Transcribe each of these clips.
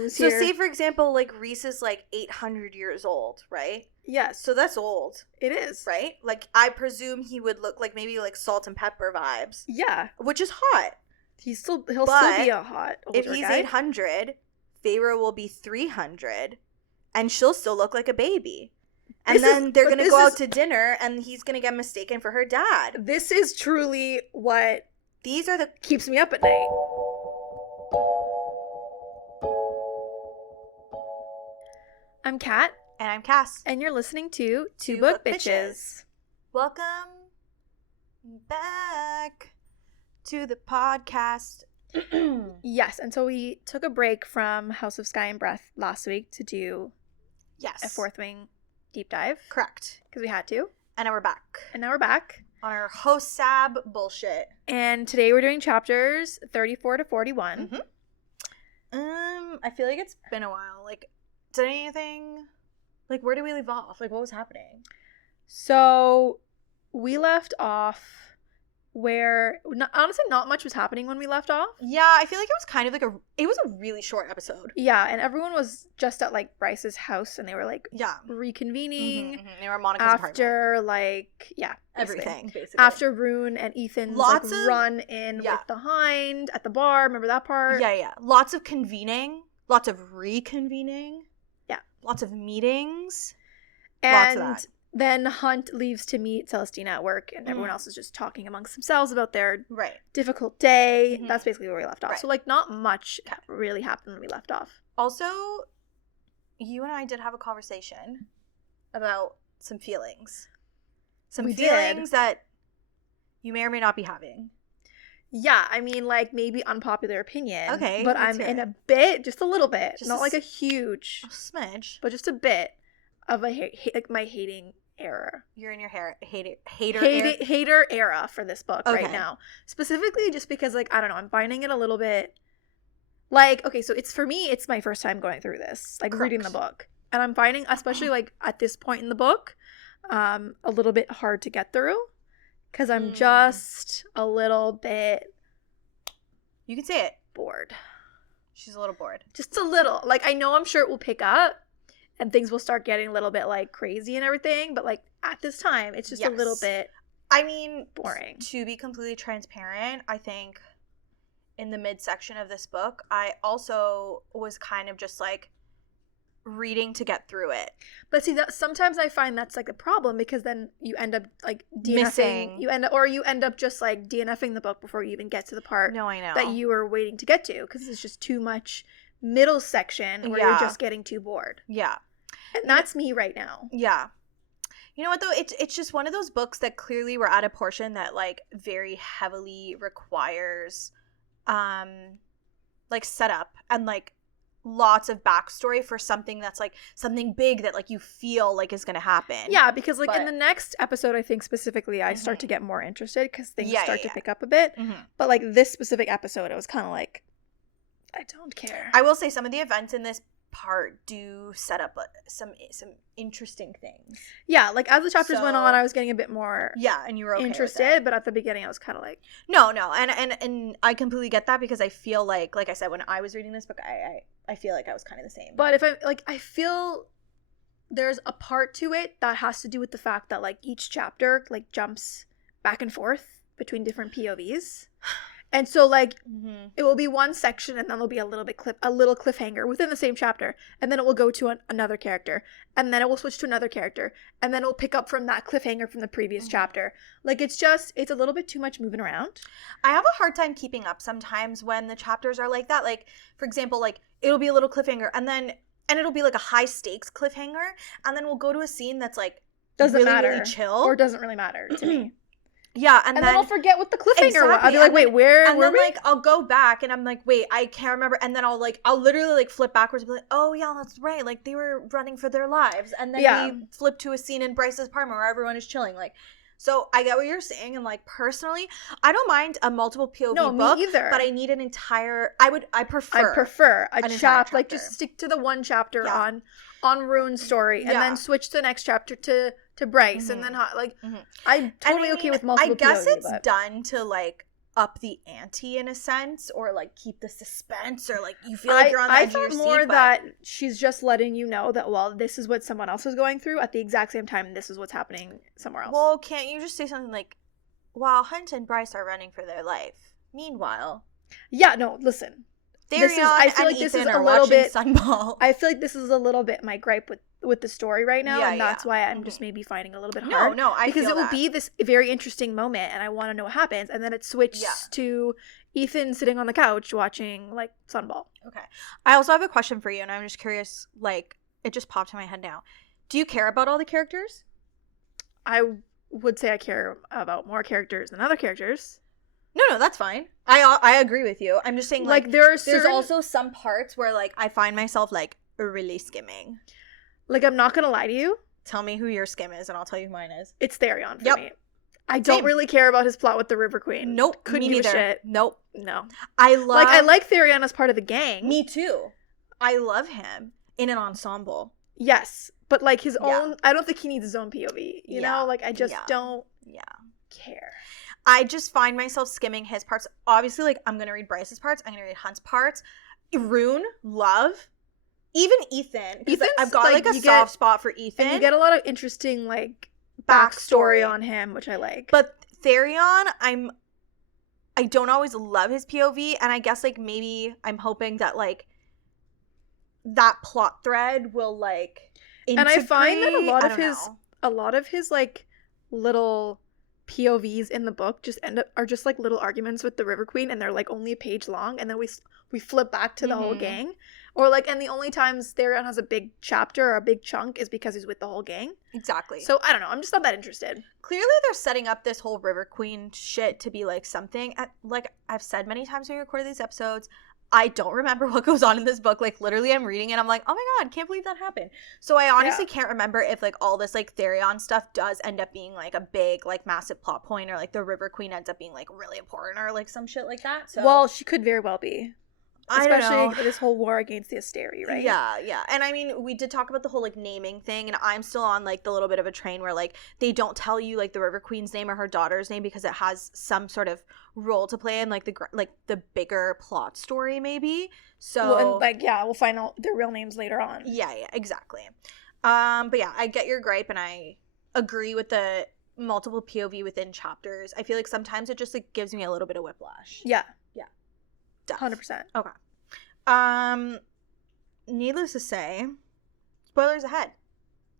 terms here. So say, for example, like Reese is like 800 years old, right? Yes. So that's old. It is. Right? Like, I presume he would look like maybe like Salt and Pepper vibes. Yeah. Which is hot. He'll still be a hot older if he's guy. 800, Feyre will be 300, and she'll still look like a baby. And then they're going to go out to dinner, and he's going to get mistaken for her dad. This is truly what keeps me up at night. I'm Kat. And I'm Cass. And you're listening to Two Book Bitches. Welcome back to the podcast. Yes, and so we took a break from House of Sky and Breath last week to do a Fourth Wing deep dive. Correct. Because we had to. And now we're back. And now we're back. On our Hosab bullshit. And today we're doing chapters 34 to 41. Mm-hmm. I feel like it's been a while. Like, did anything... Like, where did we leave off? Like, what was happening? So, we left off where... honestly, not much was happening when we left off. Yeah, I feel like it was kind of like it was a really short episode. Yeah, and everyone was just at, like, Bryce's house, and they were, like, reconvening. Mm-hmm. They were at Monica's after, apartment. like, yeah. Everything, basically. After Rune and Ethan's, run in with the Hind at the bar. Remember that part? Yeah. Lots of convening. Lots of reconvening. Lots of meetings. And lots of that. Then Hunt leaves to meet Celestina at work, and everyone else is just talking amongst themselves about their difficult day. Mm-hmm. That's basically where we left off. So, like, not much really happened when we left off. Also, you and I did have a conversation about some feelings. Some feelings that you may or may not be having. Yeah, I mean, like, maybe unpopular opinion. Okay. But I'm in a bit, just a little bit. Just not like a huge. Smidge. But just a bit of a like my hating era. You're in your hater era for this book right now. Specifically just because, like, I don't know, I'm finding it a little bit, like, okay, so it's, for me, it's my first time going through this, like, reading the book. And I'm finding, especially, like, at this point in the book, a little bit hard to get through. Because I'm just a little bit... You can say it. Bored. She's a little bored. Just a little. Like, I know I'm sure it will pick up. And things will start getting a little bit, like, crazy and everything. But, like, at this time, it's just a little bit... I mean... boring. To be completely transparent, I think in the midsection of this book, I also was kind of just, like, reading to get through it. But see, that sometimes I find that's like a problem, because then you end up like missing. You end up just like DNFing the book before you even get to the part that you were waiting to get to, because it's just too much middle section where you're just getting too bored. Yeah. And that's me right now. Yeah. You know what, though? It's just one of those books that clearly we're at a portion that, like, very heavily requires like setup and, like, lots of backstory for something that's, like, something big that, like, you feel like is gonna happen. Yeah, because, like, in the next episode, I think specifically I start to get more interested because things start to pick up a bit. But, like, this specific episode, it was kind of like, I don't care. I will say some of the events in this part do set up some interesting things. Yeah, like, as the chapters went on, I was getting a bit more and you were okay interested, but at the beginning I was kind of like, no, and I completely get that, because I feel like I said, when I was reading this book, I feel like I was kind of the same. But if I feel there's a part to it that has to do with the fact that, like, each chapter, like, jumps back and forth between different POVs. And so, like, it will be one section, and then there'll be a little cliffhanger within the same chapter, and then it will go to another character, and then it will switch to another character, and then it will pick up from that cliffhanger from the previous chapter. Like, it's a little bit too much moving around. I have a hard time keeping up sometimes when the chapters are like that. Like, for example, like, it'll be a little cliffhanger, and it'll be, like, a high stakes cliffhanger, and then we'll go to a scene that's, like, doesn't matter, really chill, or doesn't really matter to me. Yeah, and then I'll forget what the cliffhanger was. I'll be like, wait, where were we? And then, like, I'll go back, and I'm like, wait, I can't remember. And then I'll literally, like, flip backwards and be like, oh, yeah, that's right. Like, they were running for their lives. And then we flip to a scene in Bryce's apartment where everyone is chilling. Like, so I get what you're saying. And, like, personally, I don't mind a multiple POV book. Me either. But I need an entire, I prefer a chapter. Like, just stick to the one chapter on Rune's story, and then switch to the next chapter to Bryce, and then I'm totally okay with multiple POV. I guess it's done to, like, up the ante in a sense, or like keep the suspense, or like you feel like you're on the edge of your seat. I thought more that she's just letting you know that, well, this is what someone else is going through at the exact same time. This is what's happening somewhere else. Well, can't you just say something like, while Hunt and Bryce are running for their life, meanwhile. Yeah, no, listen. I feel like this is a little bit Sunball. I feel like this is a little bit my gripe with the story right now, and that's why I'm just maybe finding it a little bit hard. Because it will be this very interesting moment, and I want to know what happens, and then it switches to Ethan sitting on the couch watching like Sunball. Okay, I also have a question for you, and I'm just curious. Like, it just popped in my head now. Do you care about all the characters? I would say I care about more characters than other characters. No, that's fine. I agree with you. I'm just saying, like there's also some parts where, like, I find myself, like, really skimming. Like, I'm not going to lie to you. Tell me who your skim is, and I'll tell you who mine is. It's Therion for me. I don't really care about his plot with the River Queen. Nope. Couldn't give a shit. Nope. No. I like Therion as part of the gang. Me too. I love him in an ensemble. Yes. But, like, his own... I don't think he needs his own POV. You know? Like, I just don't care. I just find myself skimming his parts. Obviously, like, I'm going to read Bryce's parts. I'm going to read Hunt's parts. Rune, love. Even Ethan. Ethan's, I've got, like, a soft spot for Ethan. And you get a lot of interesting, like, backstory on him, which I like. But Therion, I don't always love his POV. And I guess, like, maybe I'm hoping that, like, that plot thread will, like, integrate. And I find that a lot of his, like, little POVs in the book are just like little arguments with the River Queen, and they're like only a page long, and then we flip back to the whole gang, or like, and the only times Therion has a big chapter or a big chunk is because he's with the whole gang. Exactly. So I don't know, I'm just not that interested. Clearly they're setting up this whole River Queen shit to be like something like I've said many times when we recorded these episodes, I don't remember what goes on in this book. Like, literally, I'm reading it, I'm like, oh my god, can't believe that happened. So I honestly can't remember if, like, all this, like, Therion stuff does end up being, like, a big, like, massive plot point, or, like, the River Queen ends up being, like, really important, or, like, some shit like that. So, well, she could very well be. Especially this whole war against the Asteri, right? Yeah. And I mean, we did talk about the whole, like, naming thing, and I'm still on, like, the little bit of a train where, like, they don't tell you, like, the River Queen's name or her daughter's name because it has some sort of role to play in, like, the bigger plot story, maybe. So, well, and, like, we'll find out their real names later on. Yeah, exactly. But yeah, I get your gripe, and I agree with the multiple POV within chapters. I feel like sometimes it just, like, gives me a little bit of whiplash. Yeah. 100%. Okay. Needless to say, spoilers ahead.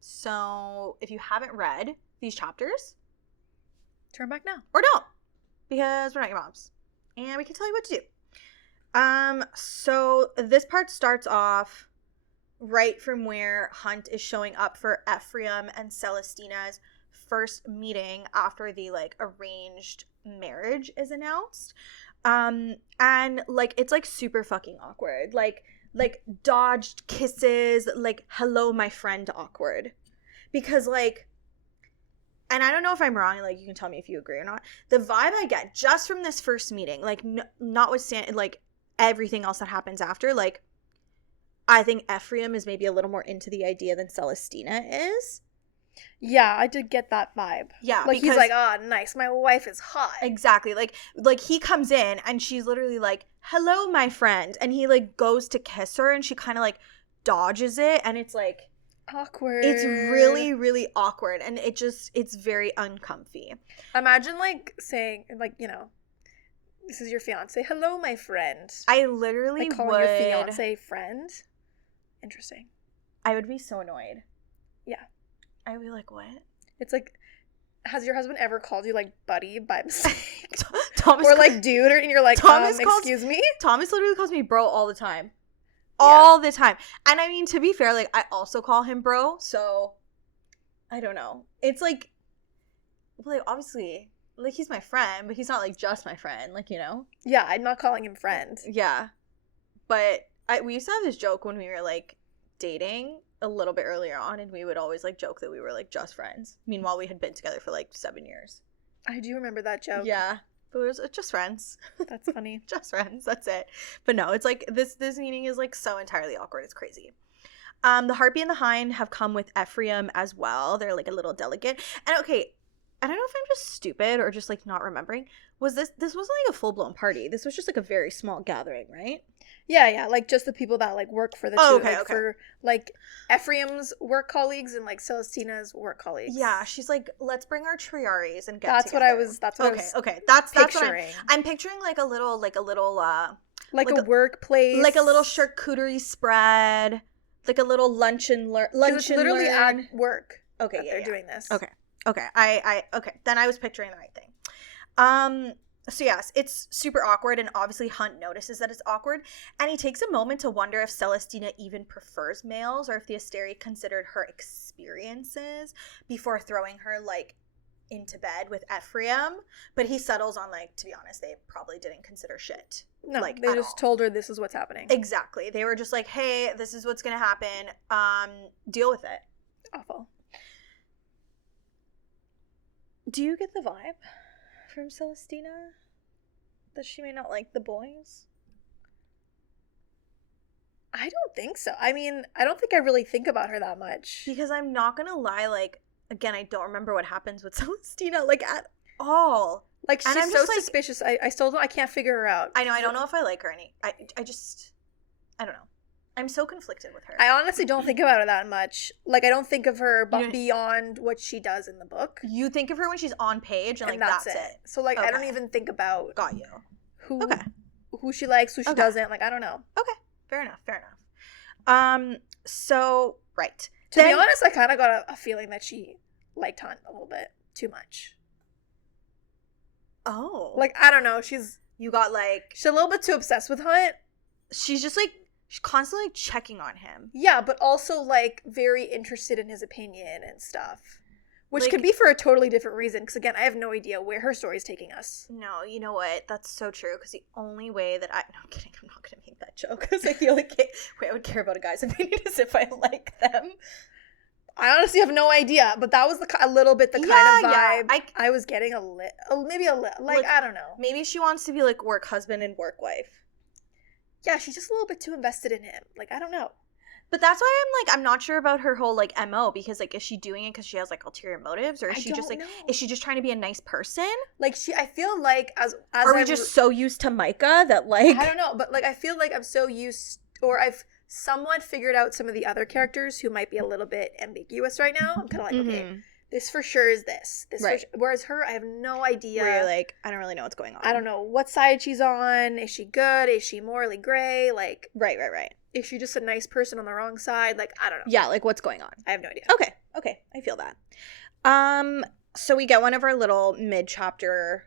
So if you haven't read these chapters, turn back now. Or don't, because we're not your moms. And we can tell you what to do. So this part starts off right from where Hunt is showing up for Ephraim and Celestina's first meeting after the, like, arranged marriage is announced. And, like, it's, like, super fucking awkward. Like dodged kisses, like, hello, my friend awkward. Because, like, and I don't know if I'm wrong, like, you can tell me if you agree or not. The vibe I get just from this first meeting, like, notwithstanding, like, everything else that happens after, like, I think Ephraim is maybe a little more into the idea than Celestina is. Yeah, I did get that vibe. Yeah, like, he's like, oh, nice, my wife is hot. Exactly. Like he comes in and she's literally like, hello, my friend, and he, like, goes to kiss her and she kind of, like, dodges it, and it's, like, awkward. It's really, really awkward, and it's very uncomfy. Imagine, like, saying, like, you know, this is your fiance. Hello, my friend. I literally like, calling your fiance friend. Interesting. I would be so annoyed. Yeah. I would be like, what? It's like, has your husband ever called you, like, buddy by mistake? Thomas or, like, dude, and you're like, excuse me? Thomas literally calls me bro all the time. All the time. And I mean, to be fair, like, I also call him bro, so I don't know. It's like obviously, like, he's my friend, but he's not, like, just my friend, like, you know? Yeah, I'm not calling him friend. Yeah. But we used to have this joke when we were, like, dating a little bit earlier on, and we would always, like, joke that we were, like, just friends. Meanwhile, we had been together for, like, 7 years. I do remember that joke. Yeah. But it was just friends. That's funny. Just friends. That's it. But no, it's like this meeting is, like, so entirely awkward. It's crazy. The Harpy and the Hind have come with Ephraim as well. They're, like, a little delegate. And okay, I don't know if I'm just stupid or just like not remembering. Was this wasn't like a full-blown party. This was just like a very small gathering, right? Yeah, like just the people that like work for the Oh, two, okay, like okay. for like Ephraim's work colleagues and like Celestina's work colleagues. Yeah, she's like, let's bring our triaries and get That's together. what I was. That's what I was. Okay. That's picturing. what I'm picturing like a little like a workplace, like a little charcuterie spread, like a little lunch and learn. Literally at work. Okay, they're doing this. Okay. I okay. Then I was picturing the right thing. So yes, it's super awkward, and obviously Hunt notices that it's awkward, and he takes a moment to wonder if Celestina even prefers males or if the Asteri considered her experiences before throwing her like into bed with Ephraim. But he settles on like, to be honest, they probably didn't consider shit. No, like, they just told her this is what's happening. Exactly. They were just like, hey, this is what's gonna happen. Deal with it. Awful. Do you get the vibe from Celestina that she may not like the boys? I don't think so. I mean, I don't think I really think about her that much. Because I'm not gonna lie, like, again, I don't remember what happens with Celestina, like, at all. Like, she's so suspicious. I still don't, I can't figure her out. I know, I don't know if I like her any. I don't know. I'm so conflicted with her. I honestly don't think about her that much. Like, I don't think of her beyond what she does in the book. You think of her when she's on page, and like, that's it. So, like, okay. I don't even think about... Got you. Who she likes, who she doesn't. Like, I don't know. Okay. Fair enough. So, right. To be honest, I kind of got a feeling that she liked Hunt a little bit too much. Oh. Like, I don't know. She's a little bit too obsessed with Hunt. She's just, like, she's constantly checking on him. Yeah, but also, like, very interested in his opinion and stuff. Which like, could be for a totally different reason. Because, again, I have no idea where her story's taking us. No, you know what? That's so true. Because the only way that No, I'm kidding. I'm not going to make that joke. Because, like, the only way I would care about a guy's opinion is if I like them. I honestly have no idea. But that was a little bit the kind of vibe I was getting maybe a little. Like, I don't know. Maybe she wants to be, like, work husband and work wife. Yeah, she's just a little bit too invested in him. Like, I don't know. But that's why I'm not sure about her whole, like, MO. Because, like, is she doing it because she has, like, ulterior motives? Or is she just, like, is she just trying to be a nice person? Like, I feel like as are we just so used to Micah that, like... I don't know. But, like, I feel like I'm so used... Or I've somewhat figured out some of the other characters who might be a little bit ambiguous right now. I'm kind of like, okay, this for sure is this. Right. Whereas her, I have no idea. Where you're like, I don't really know what's going on. I don't know what side she's on. Is she good? Is she morally gray? Like, right. Is she just a nice person on the wrong side? Like, I don't know. Yeah, like, what's going on? I have no idea. Okay, I feel that. So we get one of our little mid-chapter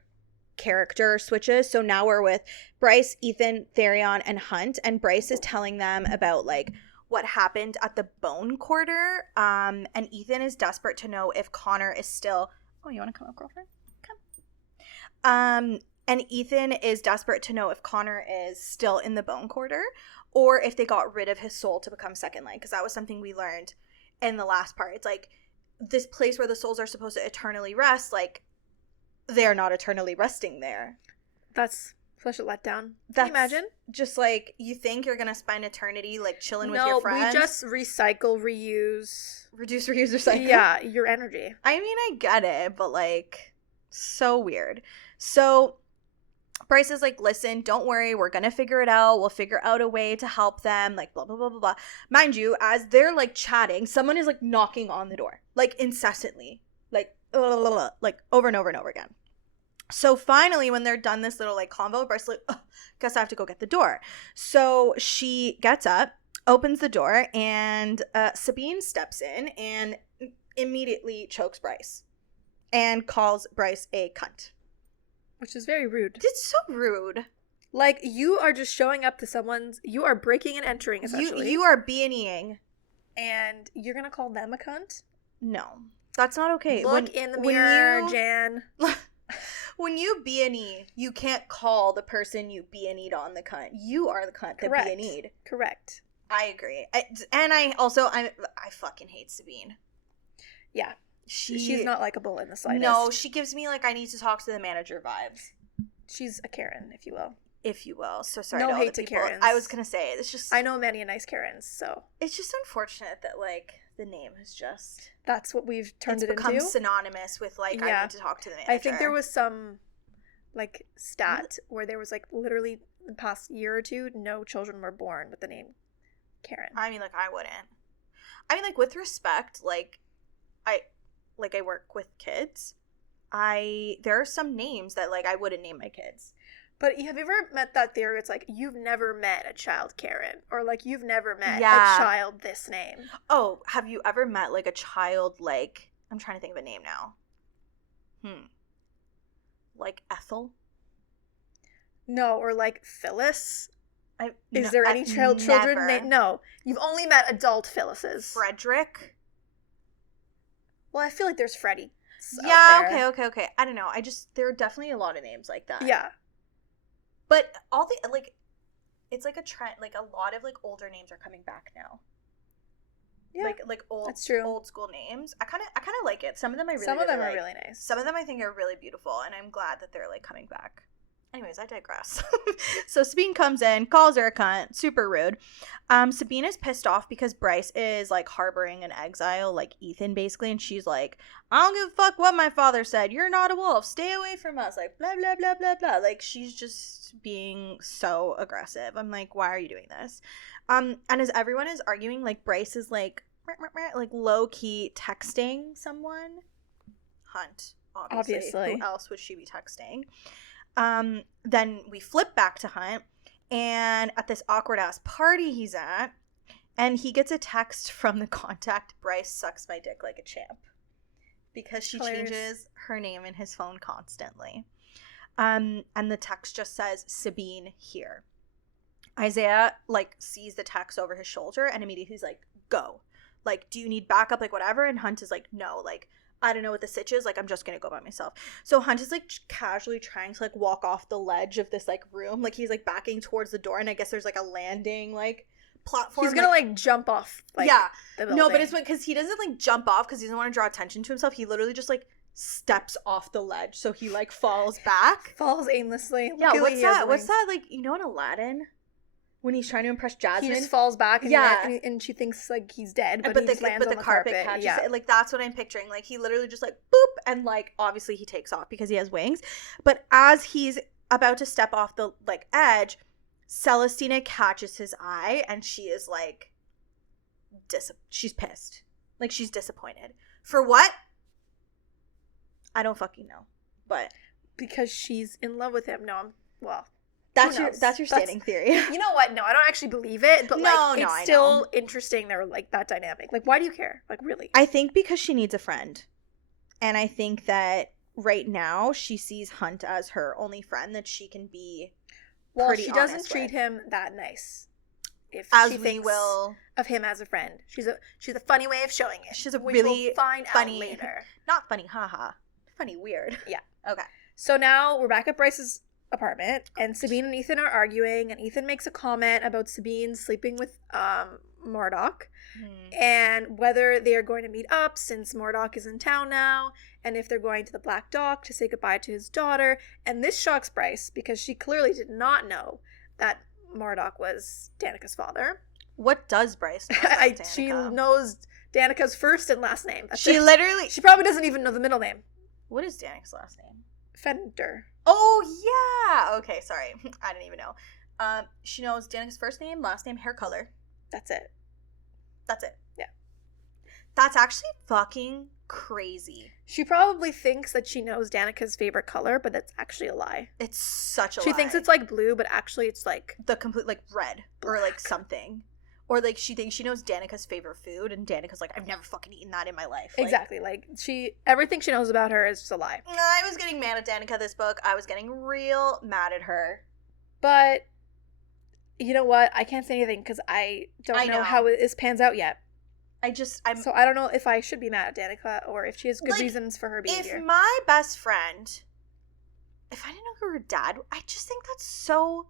character switches. So now we're with Bryce, Ethan, Therion, and Hunt. And Bryce is telling them about, like, what happened at the Bone Quarter. And Ethan is desperate to know if Connor is still... Oh, you want to come up, girlfriend? Come. And Ethan is desperate to know if Connor is still in the Bone Quarter or if they got rid of his soul to become Second Light, because that was something we learned in the last part. It's like this place where the souls are supposed to eternally rest, like, they're not eternally resting there. That's such a letdown. Can you imagine? Just like, you think you're gonna spend eternity, like, chilling with your friends. No, we just recycle, reuse. Reduce, reuse, recycle. Yeah, your energy. I mean, I get it, but, like, so weird. So Bryce is like, listen, don't worry, we're gonna figure it out. We'll figure out a way to help them, like, blah, blah, blah, blah, blah. Mind you, as they're, like, chatting, someone is, like, knocking on the door, like, incessantly, like, over and over and over again. So finally, when they're done this little, like, convo, Bryce is like, oh, guess I have to go get the door. So she gets up, opens the door, and Sabine steps in and immediately chokes Bryce and calls Bryce a cunt. Which is very rude. It's so rude. Like, you are just showing up to someone's... You are breaking and entering, essentially. You are B&E-ing. And you're gonna call them a cunt? No. That's not okay. Look in the mirror, Jan. When you B&E, you can't call the person you B&E'd on the cunt. You are the cunt that B&E'd. Correct. I agree. I fucking hate Sabine. Yeah. She's not likable in the slightest. No, she gives me, like, I need to talk to the manager vibes. She's a Karen, if you will. If you will. So sorry no to all hate the to people. Karens. I was going to say, it's just... I know many nice Karens, so... It's just unfortunate that, like, the name is just... That's what we've turned it into? It's become synonymous with, like, I need to talk to the manager. I think there was some, like, stat where there was, like, literally the past year or two, no children were born with the name Karen. I mean, like, I wouldn't. I mean, like, with respect, like, I work with kids. There are some names that, like, I wouldn't name my kids. But have you ever met that theory? It's like, you've never met a child Karen. Or, like, you've never met a child this name. Oh, have you ever met, like, a child, like... I'm trying to think of a name now. Like Ethel? No, or, like, Phyllis? Is there any children? No. You've only met adult Phyllises. Frederick? Well, I feel like there's Freddie. Yeah, okay. I don't know. There are definitely a lot of names like that. Yeah. But all the, like, it's like a trend. Like, a lot of, like, older names are coming back now. Yeah. Like old, that's true. Old school names. I kind of like it. Some of them I really Some of them like. are really nice. Some of them I think are really beautiful, and I'm glad that they're, like, coming back. Anyways, I digress. So Sabine comes in, calls her a cunt, super rude. Sabine is pissed off because Bryce is, like, harboring an exile, like Ethan, basically, and she's like, I don't give a fuck what my father said. You're not a wolf. Stay away from us. Like, blah, blah, blah, blah, blah. Like, she's just being so aggressive. I'm like, why are you doing this? And as everyone is arguing, like, Bryce is, like low-key texting someone. Hunt, obviously. Who else would she be texting? Then we flip back to Hunt, and at this awkward ass party he's at, and he gets a text from the contact, Bryce sucks my dick like a champ, because she changes her name in his phone constantly. And the text just says, Sabine here. Isaiah, like, sees the text over his shoulder, and immediately he's like, go. Like, do you need backup? Like, whatever. And Hunt is like, no, like, I don't know what the sitch is. Like, I'm just gonna go by myself. So Hunt is, like, casually trying to, like, walk off the ledge of this, like, room. Like, he's, like, backing towards the door, and I guess there's, like, a landing, like, platform. He's gonna, like, jump off, like, the building. No, but it's because he doesn't, like, jump off because he doesn't want to draw attention to himself. He literally just, like, steps off the ledge. So he, like, falls back. Falls aimlessly. Yeah, what's that? What's that, like, you know in Aladdin? When he's trying to impress Jasmine, he just falls back, and and she thinks, like, he's dead, but he just lands on the carpet. Catches it. Like, that's what I'm picturing. Like, he literally just, like, boop, and, like, obviously he takes off because he has wings. But as he's about to step off the, like, edge, Celestina catches his eye, and she is, like, she's pissed. Like, she's disappointed. For what? I don't fucking know. But because she's in love with him. That's your standing theory. You know what? No, I don't actually believe it, but it's still interesting. They're, like, that dynamic. Like, why do you care? Like, really? I think because she needs a friend. And I think that right now she sees Hunt as her only friend that she can be pretty honest with. Well, she doesn't treat him that nice. If as she we thinks will of him as a friend. She's a funny way of showing it. She's a really we'll find funny out later. Not funny, haha. Funny, weird. Yeah. Okay. So now we're back at Bryce's apartment, and Sabine and Ethan are arguing, and Ethan makes a comment about Sabine sleeping with Murdoch, and whether they are going to meet up since Murdoch is in town now, and if they're going to the Black Dock to say goodbye to his daughter. And this shocks Bryce because she clearly did not know that Murdoch was Danica's father. What does Bryce know about Danica? She knows Danica's first and last name. She probably doesn't even know the middle name. What is Danica's last name? Fender. Oh, yeah. Okay, sorry. I didn't even know. She knows Danica's first name, last name, hair color. That's it. Yeah. That's actually fucking crazy. She probably thinks that she knows Danica's favorite color, but that's actually a lie. It's such a lie. She thinks it's, like, blue, but actually it's, like... the complete, like, red. Black. Or, like, something. Or, like, she thinks she knows Danica's favorite food, and Danica's like, I've never fucking eaten that in my life. Like, exactly. Like, everything she knows about her is just a lie. I was getting mad at Danica this book. I was getting real mad at her. But, you know what? I can't say anything because I don't know how this pans out yet. So I don't know if I should be mad at Danica or if she has good, like, reasons for her behavior. If my best friend, if I didn't know who her dad, I just think that's so...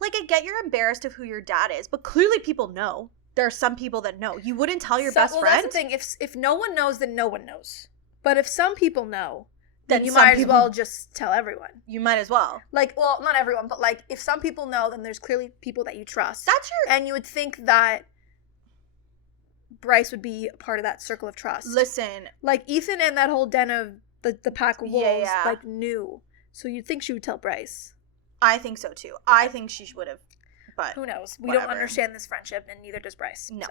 Like, I get you're embarrassed of who your dad is, but clearly people know. There are some people that know. You wouldn't tell your best friend? That's the thing. If no one knows, then no one knows. But if some people know, then you might as well just tell everyone. You might as well. Like, well, not everyone, but, like, if some people know, then there's clearly people that you trust. And you would think that Bryce would be a part of that circle of trust. Listen. Like, Ethan and that whole den of the pack of wolves, Yeah. like, knew. So you'd think she would tell Bryce. I think so, too. I think she would have, but who knows? We whatever. don't understand this friendship, and neither does Bryce. No.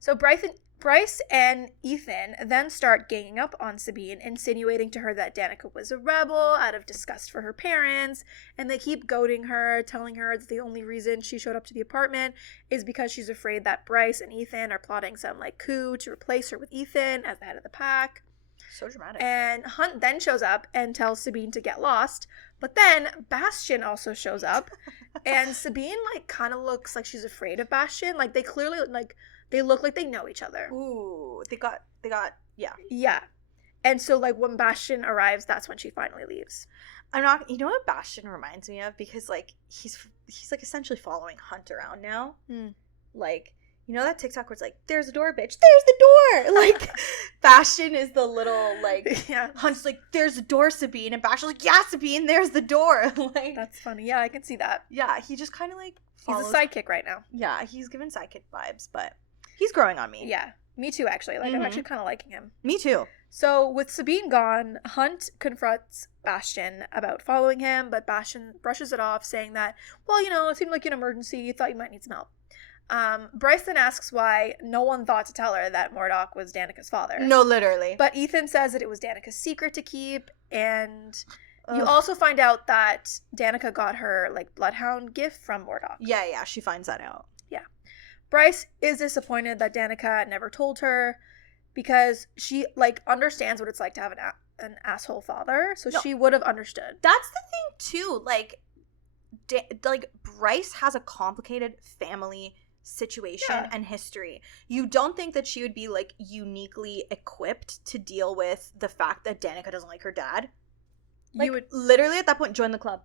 So Bryce and Ethan then start ganging up on Sabine, insinuating to her that Danica was a rebel out of disgust for her parents, and they keep goading her, telling her that the only reason she showed up to the apartment is because she's afraid that Bryce and Ethan are plotting some, like, coup to replace her with Ethan as the head of the pack. So dramatic. And Hunt then shows up and tells Sabine to get lost, but then Bastian also shows up, and Sabine, like, kind of looks like she's afraid of Bastian. Like, they clearly, like, they look like they know each other. Ooh, they got, yeah. Yeah. And so, like, when Bastian arrives, that's when she finally leaves. You know what Bastian reminds me of? Because, like, he's like, essentially following Hunt around now. Like, you know that TikTok where it's like, there's a door, bitch, there's the door! Like, Bastian is the little, like, Yeah. Hunt's like, there's a door, Sabine, and Bastian's like, yeah, Sabine, there's the door. Like, That's funny. Yeah, I can see that. yeah, he just kind of, like, follows. He's a sidekick right now. Yeah, he's giving sidekick vibes, but he's growing on me. Yeah. Me too, actually. Like, I'm actually kind of liking him. Me too. So, with Sabine gone, Hunt confronts Bastian about following him, but Bastian brushes it off, saying that, well, you know, it seemed like an emergency. You thought you might need some help. Bryce then asks why no one thought to tell her that Murdoch was Danica's father. No, literally. But Ethan says that it was Danica's secret to keep, and you also find out that Danica got her, like, bloodhound gift from Murdoch. Yeah, she finds that out. Yeah. Bryce is disappointed that Danica never told her, because she, like, understands what it's like to have an asshole father, so she would have understood. That's the thing, too. Like, Bryce has a complicated family situation and history. You don't think that she would be, like, uniquely equipped to deal with the fact that Danica doesn't like her dad? Like, you would literally at that point join the club.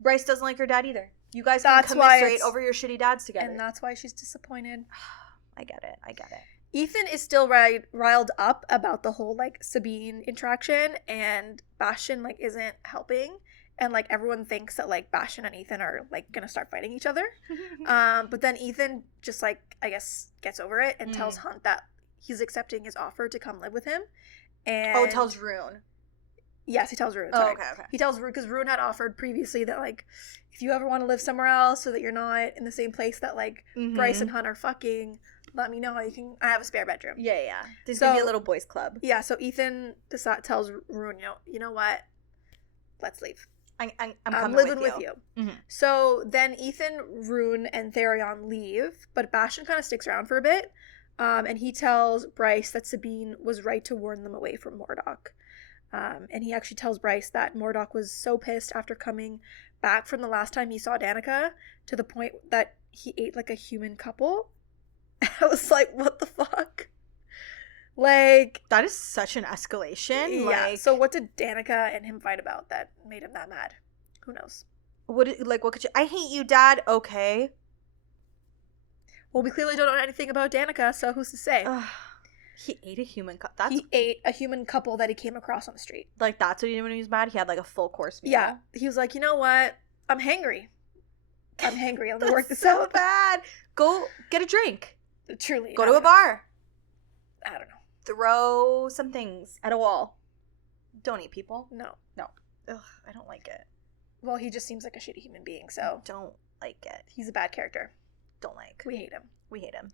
Bryce doesn't like her dad either. You guys can commiserate over your shitty dads together. And that's why she's disappointed. I get it. Ethan is still riled up about the whole, like, Sabine interaction, and Bastian, like, isn't helping. And, like, everyone thinks that, like, Bastian and Ethan are, like, gonna start fighting each other. But then Ethan just, like, I guess gets over it and tells Hunt that he's accepting his offer to come live with him. And tells Rune. Yes, he tells Rune. Oh, okay. He tells Rune because Rune had offered previously that, like, if you ever want to live somewhere else so that you're not in the same place that, like, Bryce and Hunt are fucking, let me know how you can. I have a spare bedroom. Yeah. There's gonna be a little boys club. Yeah, so Ethan tells Rune, you know what? Let's leave. I'm living with you. Mm-hmm. So then Ethan, Rune, and Therion leave, but Bastian kind of sticks around for a bit, and he tells Bryce that Sabine was right to warn them away from Murdoch. And he actually tells Bryce that Murdoch was so pissed after coming back from the last time he saw Danica to the point that he ate, like, a human couple. I was like, what the fuck? Like, that is such an escalation. Yeah. Like, so what did Danica and him fight about that made him that mad? Who knows? What could you? I hate you, Dad. Okay. Well, we clearly don't know anything about Danica, so who's to say? He ate a human couple. He ate a human couple that he came across on the street. Like, that's what he did when he was mad? He had, like, a full course meal. Yeah. He was like, you know what? I'm hangry. I'm hangry. Let me work this so out. Bad. Go get a drink. Truly. Go to a bar. I don't know. Throw some things at a wall. Don't eat people. No. Ugh, I don't like it. Well, he just seems like a shitty human being, so. Don't like it. He's a bad character. Don't like. We hate him.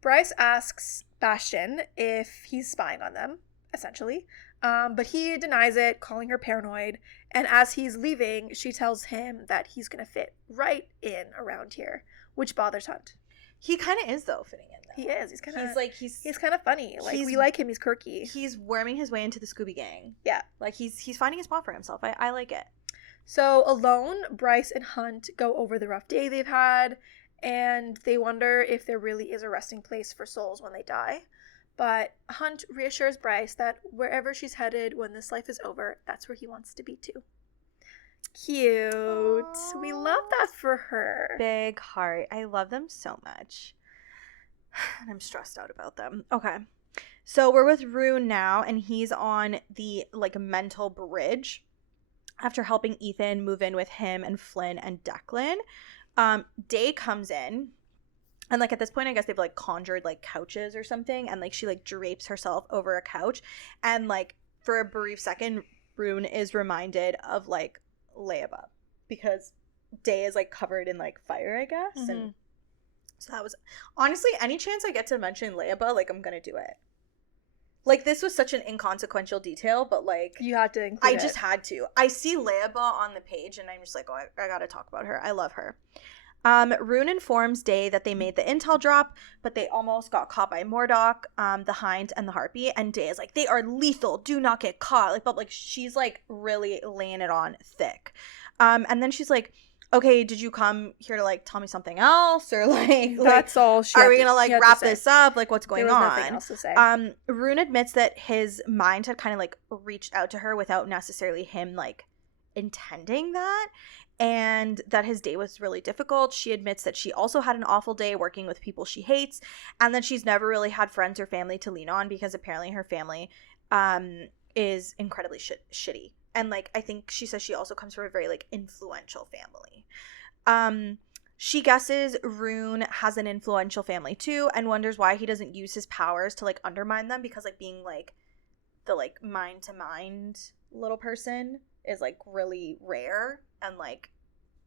Bryce asks Bastian if he's spying on them, essentially. But he denies it, calling her paranoid. And as he's leaving, she tells him that he's going to fit right in around here, which bothers Hunt. He kind of is, though, fitting in. Though. He is. He's kind of. He's kind of funny. Like, we like him. He's quirky. He's worming his way into the Scooby Gang. Yeah. Like, he's finding a spot for himself. I like it. So alone, Bryce and Hunt go over the rough day they've had, and they wonder if there really is a resting place for souls when they die. But Hunt reassures Bryce that wherever she's headed when this life is over, that's where he wants to be too. Cute. Aww. We love that for her. Big heart. I love them so much. And I'm stressed out about them. Okay. So we're with Rune now, and he's on the, like, mental bridge after helping Ethan move in with him and Flynn and Declan. Day comes in, And, like, at this point, I guess they've, like, conjured, like, couches or something. And, like, she, like, drapes herself over a couch. And, like, for a brief second, Rune is reminded of, like, Leaba. Because Day is, like, covered in, like, fire, I guess. Mm-hmm. And so that was... Honestly, any chance I get to mention Leaba, like, I'm gonna do it. Like, this was such an inconsequential detail, but, like... You had to include I just had to. I see Leaba on the page, and I'm just like, oh, I gotta talk about her. I love her. Rune informs Day that they made the intel drop, but they almost got caught by Mordok, the Hind, and the Harpy. And Day is like, they are lethal. Do not get caught. Like, but like she's like really laying it on thick. And then she's like, okay, did you come here to like tell me something else, or like that's all? Are we gonna like wrap this up? Like, what's going on? Nothing else to say. Rune admits that his mind had kind of like reached out to her without necessarily him like intending that. And that his day was really difficult. She admits that she also had an awful day working with people she hates, and that she's never really had friends or family to lean on because apparently her family is incredibly shitty. And, like, I think she says she also comes from a very, like, influential family. She guesses Rune has an influential family, too, and wonders why he doesn't use his powers to, like, undermine them, because, like, being, like, the, like, mind-to-mind little person is, like, really rare. And, like,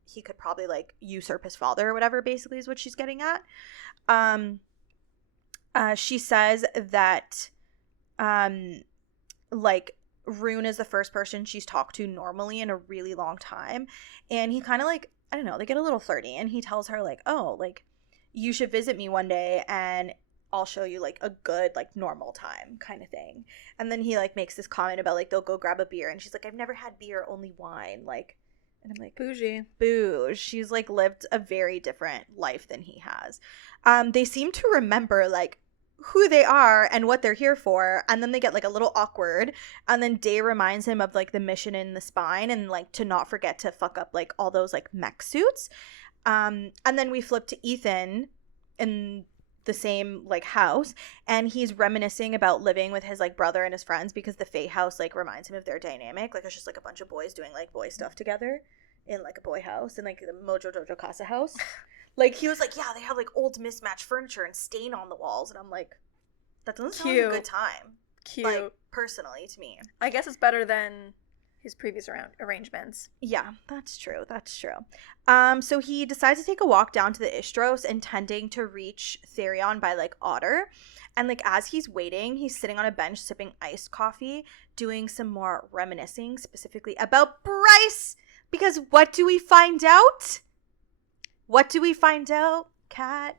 he could probably, like, usurp his father or whatever, basically, is what she's getting at. She says that, like, Rune is the first person she's talked to normally in a really long time. And he kind of, like, I don't know, they get a little flirty. And he tells her, like, oh, like, you should visit me one day and I'll show you, like, a good, like, normal time kind of thing. And then he, like, makes this comment about, like, they'll go grab a beer. And she's like, I've never had beer, only wine. Like, and I'm like, bougie. Bouge. She's, like, lived a very different life than he has. They seem to remember, like, who they are and what they're here for. And then they get, like, a little awkward. And then Day reminds him of, like, the mission in the spine and, like, to not forget to fuck up, like, all those, like, mech suits. And then we flip to Ethan in the same, like, house, and he's reminiscing about living with his, like, brother and his friends, because the Fae house, like, reminds him of their dynamic. Like, it's just, like, a bunch of boys doing, like, boy stuff together in, like, a boy house, in, like, the Mojo Dojo Casa house. Like, he was like, yeah, they have, like, old mismatched furniture and stain on the walls, and I'm like, that doesn't sound like a good time. Cute. Like, personally, to me. I guess it's better than his previous arrangements. Yeah, that's true. That's true. So he decides to take a walk down to the Istros, intending to reach Therion by, like, Otter. And, like, as he's waiting, he's sitting on a bench sipping iced coffee, doing some more reminiscing, specifically about Bryce. Because what do we find out? What do we find out, Kat?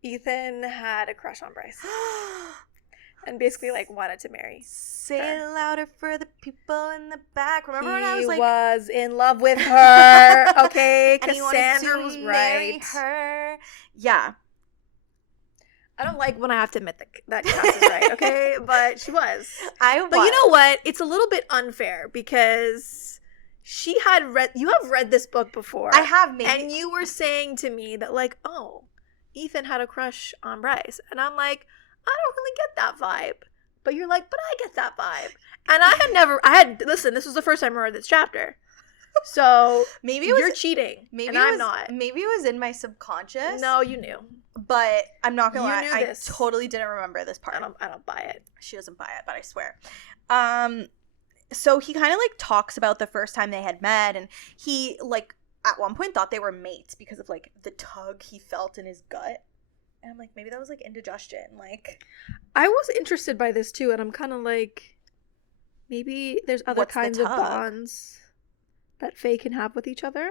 Ethan had a crush on Bryce. And basically, like, wanted to marry. Say it louder for the people in the back. Remember when I was like... He was in love with her. Okay, Cassandra was right. Her. Yeah. I don't like when I have to admit that Cass is right, okay? But she was. But you know what? It's a little bit unfair because you have read this book before. I have, maybe. And you were saying to me that, like, oh, Ethan had a crush on Bryce. And I'm like, I don't really get that vibe. But you're like, but I get that vibe. And listen, this was the first time I read this chapter. So maybe you're cheating. Maybe I'm not. Maybe it was in my subconscious. No, you knew. But I'm not gonna lie, I this. totally didn't remember this part. I don't buy it. She doesn't buy it, but I swear. So he kind of, like, talks about the first time they had met, and he, like, at one point thought they were mates because of, like, the tug he felt in his gut. And I'm like, maybe that was, like, indigestion. Like, I was interested by this too, and I'm kind of like, maybe there's other kinds of bonds that Fae can have with each other.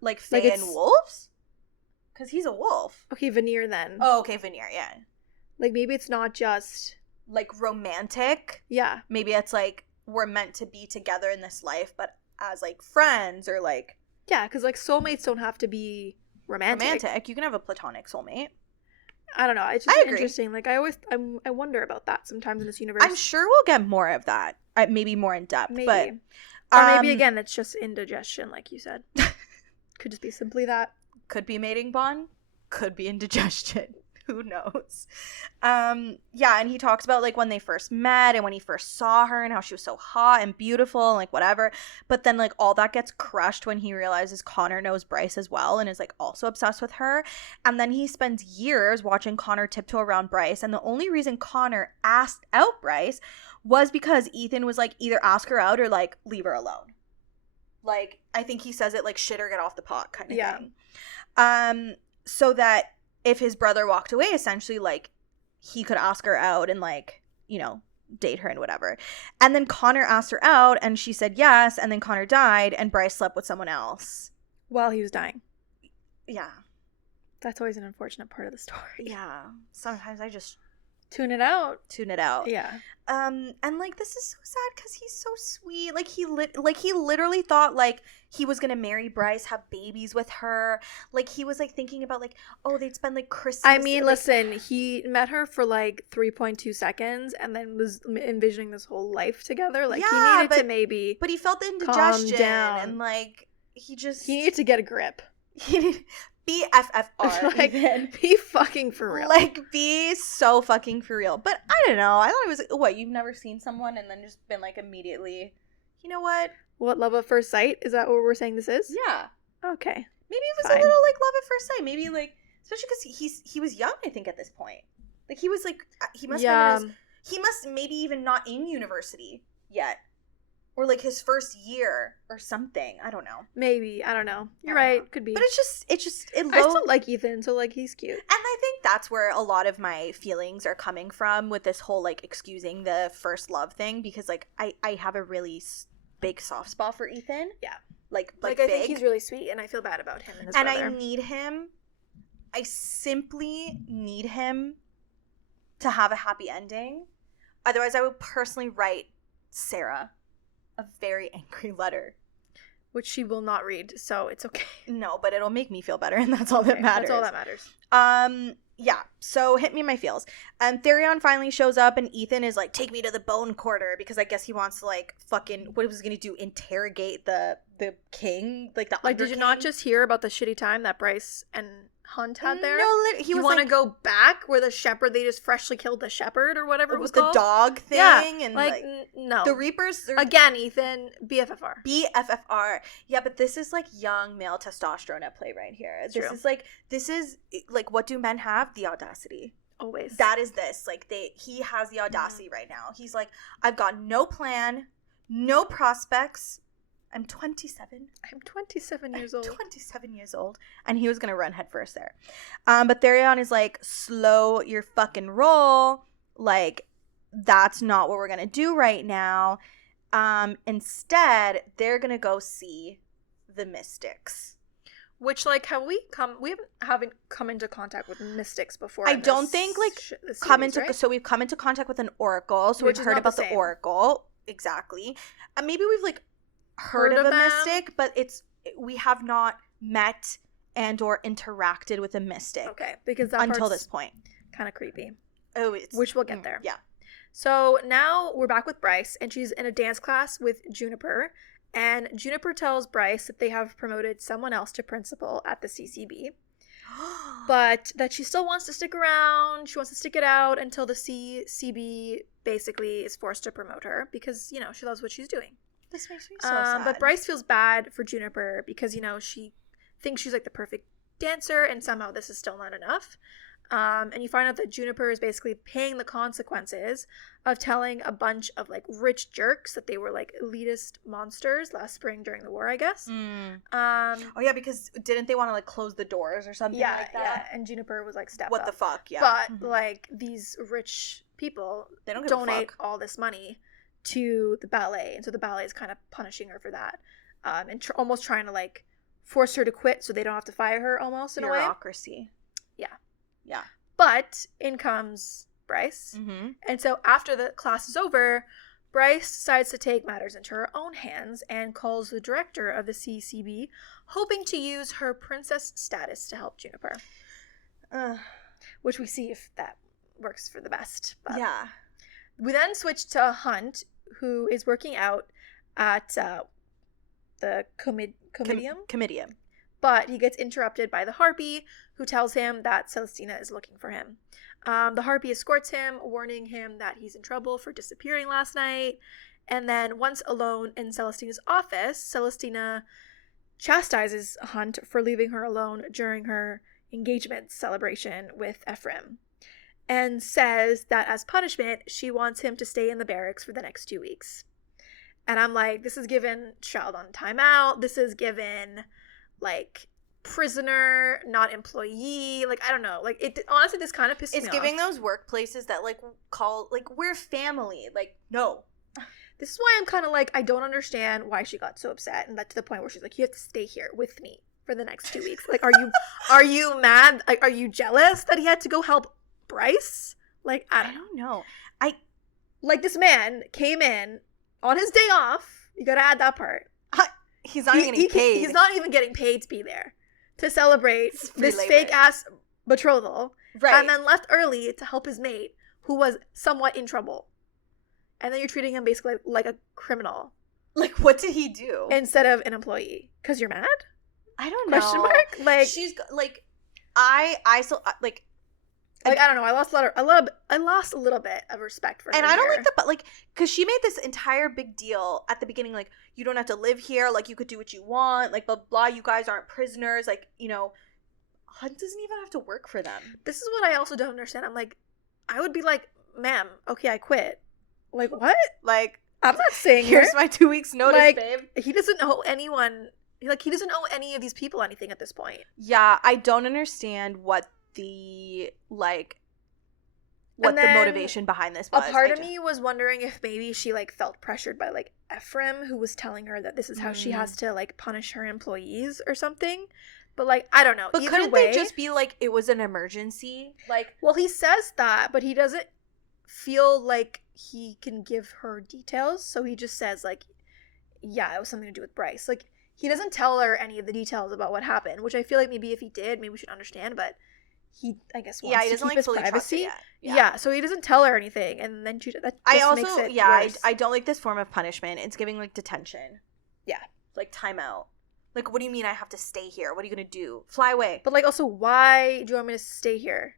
Like Fae and wolves? Because he's a wolf. Okay, Veneer then. Oh, okay, Veneer, yeah. Like, maybe it's not just... like, romantic. Yeah. Maybe it's, like, we're meant to be together in this life, but as, like, friends or, like... Yeah, because, like, soulmates don't have to be romantic. You can have a platonic soulmate. I don't know. It's just interesting. Like, I wonder about that sometimes in this universe. I'm sure we'll get more of that. Maybe more in depth. Maybe. But, or maybe, again, it's just indigestion, like you said. Could just be simply that. Could be mating bond. Could be indigestion. Who knows? Yeah, and he talks about like when they first met and when he first saw her and how she was so hot and beautiful and like whatever. But then like all that gets crushed when he realizes Connor knows Bryce as well and is like also obsessed with her. And then he spends years watching Connor tiptoe around Bryce. And the only reason Connor asked out Bryce was because Ethan was like, either ask her out or like leave her alone. Like, I think he says it like shit or get off the pot kind of thing. So that if his brother walked away, essentially, like, he could ask her out and, like, you know, date her and whatever. And then Connor asked her out, and she said yes, and then Connor died, and Bryce slept with someone else. While he was dying. Yeah. That's always an unfortunate part of the story. Yeah. Sometimes I just... Tune it out. Yeah. And like this is so sad because he's so sweet. Like he literally thought like he was gonna marry Bryce, have babies with her. Like he was like thinking about like, oh, they'd spend like Christmas. I mean, listen, he met her for like 3.2 seconds and then was envisioning this whole life together. Like he needed to maybe, but he felt the indigestion and like he needed to get a grip. BFFR. Like, be fucking for real. Like, be so fucking for real. But I don't know. I thought it was, what, you've never seen someone and then just been like immediately, you know what? What, love at first sight? Is that what we're saying this is? Yeah. Okay. Maybe it was a little like love at first sight. Maybe like, especially because he was young, I think, at this point. Like, he was like, he must maybe even not in university yet. Or like his first year or something. I don't know. Maybe. I don't know. You're right. Could be. But I still like Ethan, so like he's cute. And I think that's where a lot of my feelings are coming from with this whole like excusing the first love thing, because like I have a really big soft spot for Ethan. Yeah. Like I think he's really sweet and I feel bad about him and his brother. And I need him. I simply need him to have a happy ending. Otherwise I would personally write Sarah a very angry letter, which she will not read, so it's okay. No, but it'll make me feel better, and that's all that matters. That's all that matters. Yeah, so hit me in my feels. Therion finally shows up, and Ethan is like, take me to the bone quarter, because I guess he wants to like fucking, what was he gonna do, interrogate the king, like the like, did you not just hear about the shitty time that Bryce and Hunt had there? No, he was want to go back where the shepherd, they just freshly killed the shepherd or whatever it was the called? dog thing? Yeah, and like no. The Reapers. Again, Ethan, BFFR. BFFR. Yeah, but this is like young male testosterone at play right here. This is like, what do men have? The audacity. Always. That is this. Like, he has the audacity right now. He's like, I've got no plan, no prospects. I'm 27. I'm 27 years old. 27 years old. And he was going to run headfirst there. But Therion is like, slow your fucking roll. Like, that's not what we're going to do right now. Instead, they're going to go see the Mystics. Which, like, we haven't come into contact with Mystics before. I don't think, like, so we've come into contact with an Oracle. So we've heard about the Oracle. Exactly. Maybe we've, like, heard of a mystic, but we have not met and or interacted with a mystic. Okay, because that until this point, kind of creepy. Oh, which we'll get there. Yeah. So now we're back with Bryce, and she's in a dance class with Juniper, and Juniper tells Bryce that they have promoted someone else to principal at the CCB, but that she still wants to stick around. She wants to stick it out until the CCB basically is forced to promote her because, you know, she loves what she's doing. This makes me so sad. But Bryce feels bad for Juniper because, you know, she thinks she's like the perfect dancer and somehow this is still not enough. And you find out that Juniper is basically paying the consequences of telling a bunch of like rich jerks that they were like elitist monsters last spring during the war, I guess. Oh yeah, because didn't they want to like close the doors or something like that? Yeah, and Juniper was like, step what up. The fuck, yeah. But like these rich people, they don't donate all this money to the ballet, and so the ballet is kind of punishing her for that, and almost trying to like force her to quit so they don't have to fire her, almost in a way. Bureaucracy. Yeah. But in comes Bryce, and so after the class is over, Bryce decides to take matters into her own hands and calls the director of the CCB, hoping to use her princess status to help Juniper. Which we see if that works for the best. But yeah. We then switch to Hunt, who is working out at the Comitium. But he gets interrupted by the Harpy, who tells him that Celestina is looking for him. The Harpy escorts him, warning him that he's in trouble for disappearing last night. And then once alone in Celestina's office, Celestina chastises Hunt for leaving her alone during her engagement celebration with Ephraim, and says that as punishment, she wants him to stay in the barracks for the next 2 weeks. And I'm like, this is given child on timeout. This is given, like, prisoner, not employee. Like, I don't know. Like, it honestly, this kind of pisses me off. It's giving those workplaces that, like, call, like, we're family. Like, no. This is why I'm kind of like, I don't understand why she got so upset, and that to the point where she's like, you have to stay here with me for the next 2 weeks. Like, are you mad? Like, are you jealous that he had to go help Bryce? Like, I don't know. Like, this man came in on his day off. You gotta add that part. He's not even getting paid. He's not even getting paid to be there to celebrate this fake-ass betrothal. Right. And then left early to help his mate, who was somewhat in trouble. And then you're treating him basically like a criminal. Like, what did he do? Instead of an employee. Because you're mad? I don't know. Question mark? Like, she's, like, I still, like, I don't know. I lost a little bit of respect for her. And I don't like that, but, like, because she made this entire big deal at the beginning, like, you don't have to live here, like, you could do what you want, like, blah, blah, you guys aren't prisoners, like, you know, Hunt doesn't even have to work for them. This is what I also don't understand. I'm like, I would be like, ma'am, okay, I quit. Like, what? Like, I'm not saying here's my 2 weeks notice, like, babe. He doesn't owe anyone, like, he doesn't owe any of these people anything at this point. Yeah, I don't understand what the, like, what the motivation behind this was. A part of me was wondering if maybe she, like, felt pressured by, like, Ephraim, who was telling her that this is how she has to, like, punish her employees or something. But, like, I don't know. But either couldn't way, they just be like, it was an emergency? Like, well, he says that, but he doesn't feel like he can give her details. So he just says, like, yeah, it was something to do with Bryce. Like, he doesn't tell her any of the details about what happened, which I feel like maybe if he did, maybe we should understand, but he, I guess, wants he doesn't, to keep like, his privacy. Yeah, so he doesn't tell her anything, and then that just makes it worse. I don't like this form of punishment. It's giving, like, detention. Yeah. Like, timeout. Like, what do you mean I have to stay here? What are you gonna do? Fly away. But, like, also, why do you want me to stay here?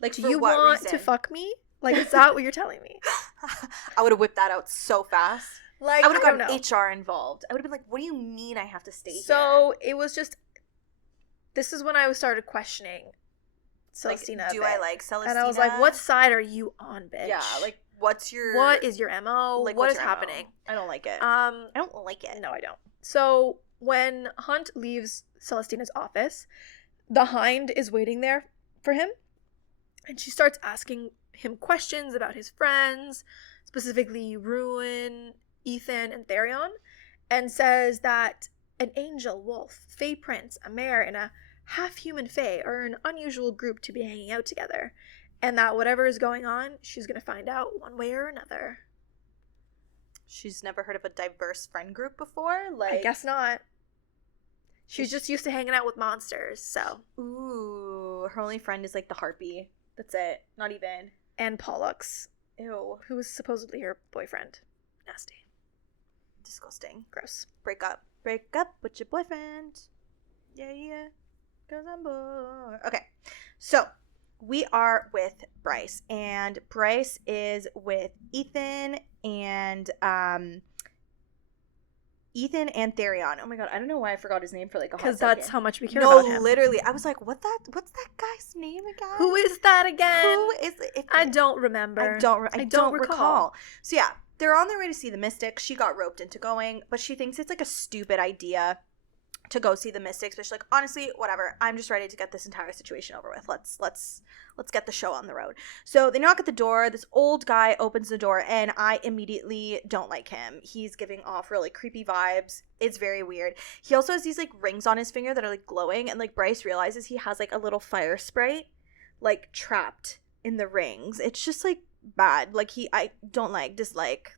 Like, do you want to fuck me? Like, is that what you're telling me? I would have whipped that out so fast. Like, I would have gotten HR involved. I would have been like, what do you mean I have to stay here? So, it was just, this is when I started questioning Celestina. Like, do I like Celestina? And I was like, what side are you on, bitch? Yeah, like, what is your MO? Like, what is happening? I don't like it. I don't like it. No, I don't. So, when Hunt leaves Celestina's office, the Hind is waiting there for him, and she starts asking him questions about his friends, specifically Ruin, Ethan, and Therion, and says that an angel, wolf, fey prince, a mare, and a half-human fey are an unusual group to be hanging out together, and that whatever is going on, she's going to find out one way or another. She's never heard of a diverse friend group before? Like, I guess not. She's just used to hanging out with monsters, so. Ooh, her only friend is, like, the Harpy. That's it. Not even. And Pollux. Ew. Who was supposedly her boyfriend. Nasty. Disgusting. Gross. Break up. Break up with your boyfriend. Yeah. 'Cause I'm bored. Okay. So, we are with Bryce. And Bryce is with Ethan and Therion. Oh my god, I don't know why I forgot his name for like a hot second. Because that's how much we care about him. No, literally. I was like, what's that guy's name again? Who is that again? Who is it? I don't remember. I don't recall. So yeah, they're on their way to see the Mystics. She got roped into going, but she thinks it's like a stupid idea to go see the Mystics. But she's like, honestly, whatever. I'm just ready to get this entire situation over with. Let's get the show on the road. So they knock at the door. This old guy opens the door, and I immediately don't like him. He's giving off really creepy vibes. It's very weird. He also has these like rings on his finger that are like glowing, and like Bryce realizes he has like a little fire sprite like trapped in the rings. It's just like bad. Like I don't dislike.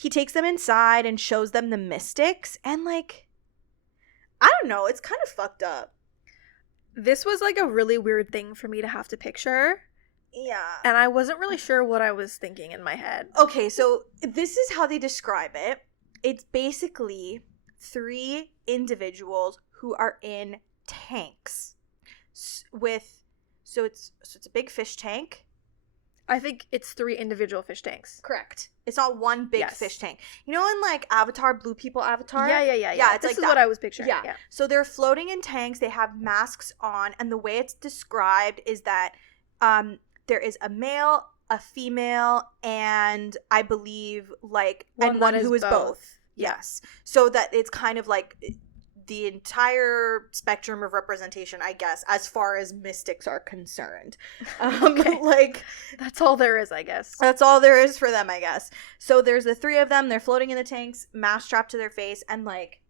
He takes them inside and shows them the Mystics, and like, I don't know, it's kind of fucked up. This was like a really weird thing for me to have to picture. Yeah. And I wasn't really sure what I was thinking in my head. Okay, so this is how they describe it. It's basically 3 individuals who are in tanks so it's a big fish tank. I think it's 3 individual fish tanks. Correct. It's not one big fish tank. You know in like Avatar, Blue People Avatar? Yeah. It's this like is what I was picturing. Yeah. So they're floating in tanks. They have masks on, and the way it's described is that there is a male, a female, and I believe like one who is both. Yes. So that it's kind of like the entire spectrum of representation, I guess, as far as mystics are concerned. Okay. Like, that's all there is, I guess. That's all there is for them, I guess. So there's the 3 of them. They're floating in the tanks, mask strapped to their face, and like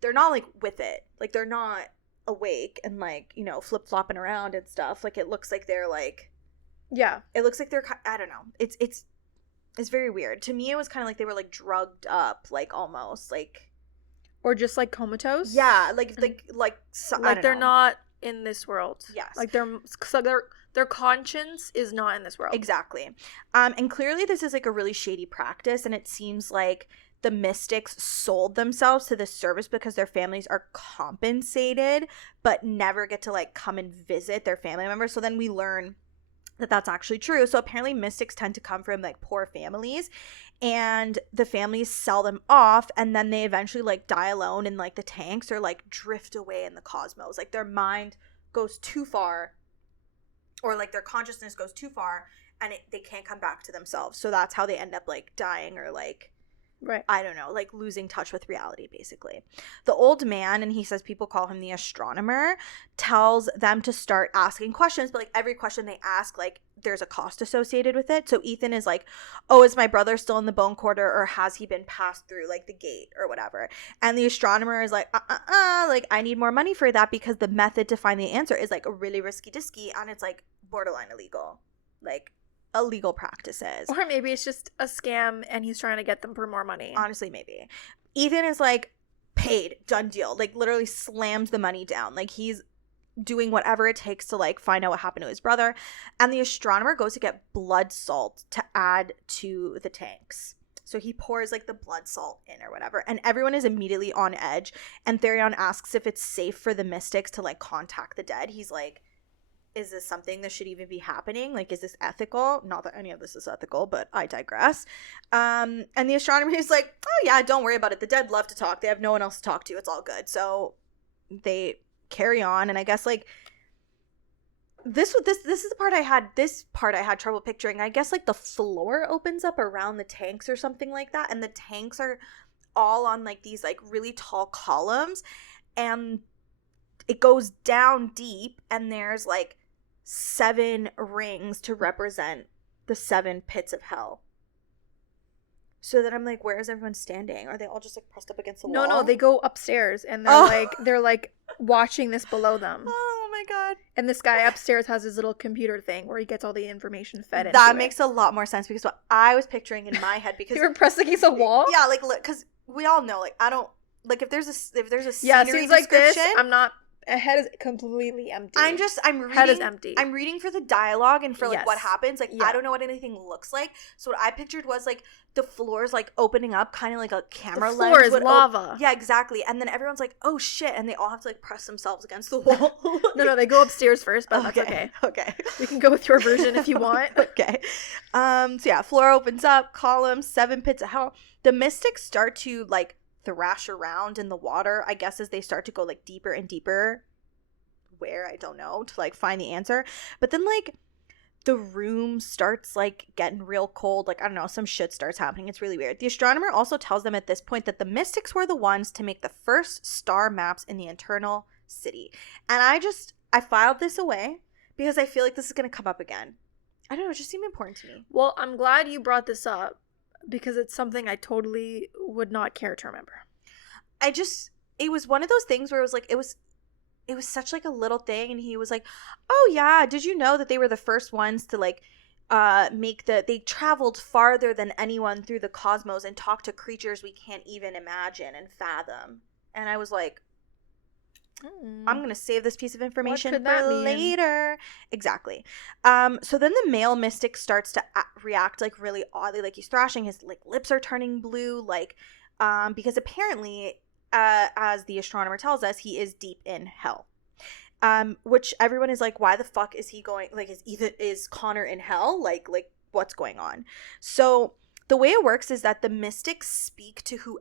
they're not like with it. Like they're not awake and like, you know, flip-flopping around and stuff. Like it looks like they're like, yeah, it looks like they're, I don't know. It's very weird. To me, it was kind of like they were like drugged up, like almost like. Or just like comatose. Yeah, like they're not in this world. Yes, like their conscience is not in this world. Exactly. And clearly this is like a really shady practice, and it seems like the mystics sold themselves to this service because their families are compensated, but never get to like come and visit their family members. So then we learn that that's actually true. So apparently mystics tend to come from like poor families, and the families sell them off, and then they eventually like die alone in like the tanks or like drift away in the cosmos. Like their mind goes too far, or like their consciousness goes too far, and they can't come back to themselves. So that's how they end up like dying or like, right, I don't know, like losing touch with reality, basically. The old man, and he says people call him the astronomer, tells them to start asking questions, but like every question they ask, like there's a cost associated with it. So Ethan is like, oh, is my brother still in the bone quarter, or has he been passed through like the gate or whatever? And the astronomer is like, like I need more money for that because the method to find the answer is like a really risky disky, and it's like borderline illegal, like illegal practices. Or maybe it's just a scam and he's trying to get them for more money. Honestly, maybe. Ethan is like, paid, done deal, like literally slams the money down. Like he's doing whatever it takes to like find out what happened to his brother. And the astronomer goes to get blood salt to add to the tanks. So he pours like the blood salt in or whatever, and everyone is immediately on edge. And Therion asks if it's safe for the mystics to like contact the dead. He's like, is this something that should even be happening? Like, is this ethical? Not that any of this is ethical, but I digress. And the astronomer is like, oh yeah, don't worry about it. The dead love to talk. They have no one else to talk to. It's all good. So they carry on. And I guess like this is the part I had trouble picturing. I guess like the floor opens up around the tanks or something like that. And the tanks are all on like these like really tall columns, and it goes down deep, and there's like 7 rings to represent the 7 pits of hell. So then I'm like, where is everyone standing? Are they all just like pressed up against the wall? No, they go upstairs, and they're like watching this below them. Oh my god. And this guy upstairs has his little computer thing where he gets all the information fed in. That makes a lot more sense, because what I was picturing in my head, because you were pressed against a wall? Yeah, like because we all know, like I don't like if there's a scenery scenes like this, I'm not. Head is completely empty. I'm reading. Head is empty. I'm reading for the dialogue and for like what happens. Like I don't know what anything looks like. So what I pictured was like the floors like opening up, kind of like a camera lens. The floor is lava. Yeah, exactly. And then everyone's like, "Oh shit!" And they all have to like press themselves against the wall. No, they go upstairs first, but that's okay. Okay, we can go with your version if you want. Okay. So yeah, floor opens up, columns, 7 pits of hell. The mystics start to like thrash around in the water, I guess, as they start to go like deeper and deeper, where I don't know, to like find the answer. But then like the room starts like getting real cold, like I don't know, some shit starts happening. It's really weird. The astronomer also tells them at this point that the mystics were the ones to make the first star maps in the Eternal City. And I filed this away because I feel like this is going to come up again. I don't know, it just seemed important to me. Well, I'm glad you brought this up, because it's something I totally would not care to remember. It was one of those things where it was like, it was such like a little thing, and he was like, oh yeah, did you know that they were the first ones to like they traveled farther than anyone through the cosmos and talked to creatures we can't even imagine and fathom. And I was like, I'm gonna save this piece of information for later. Exactly. So then the male mystic starts to react like really oddly, like he's thrashing, his like lips are turning blue, like because apparently as the astronomer tells us, he is deep in hell. Which everyone is like, why the fuck is he going, like, is Connor in hell? Like what's going on? So the way it works is that the mystics speak to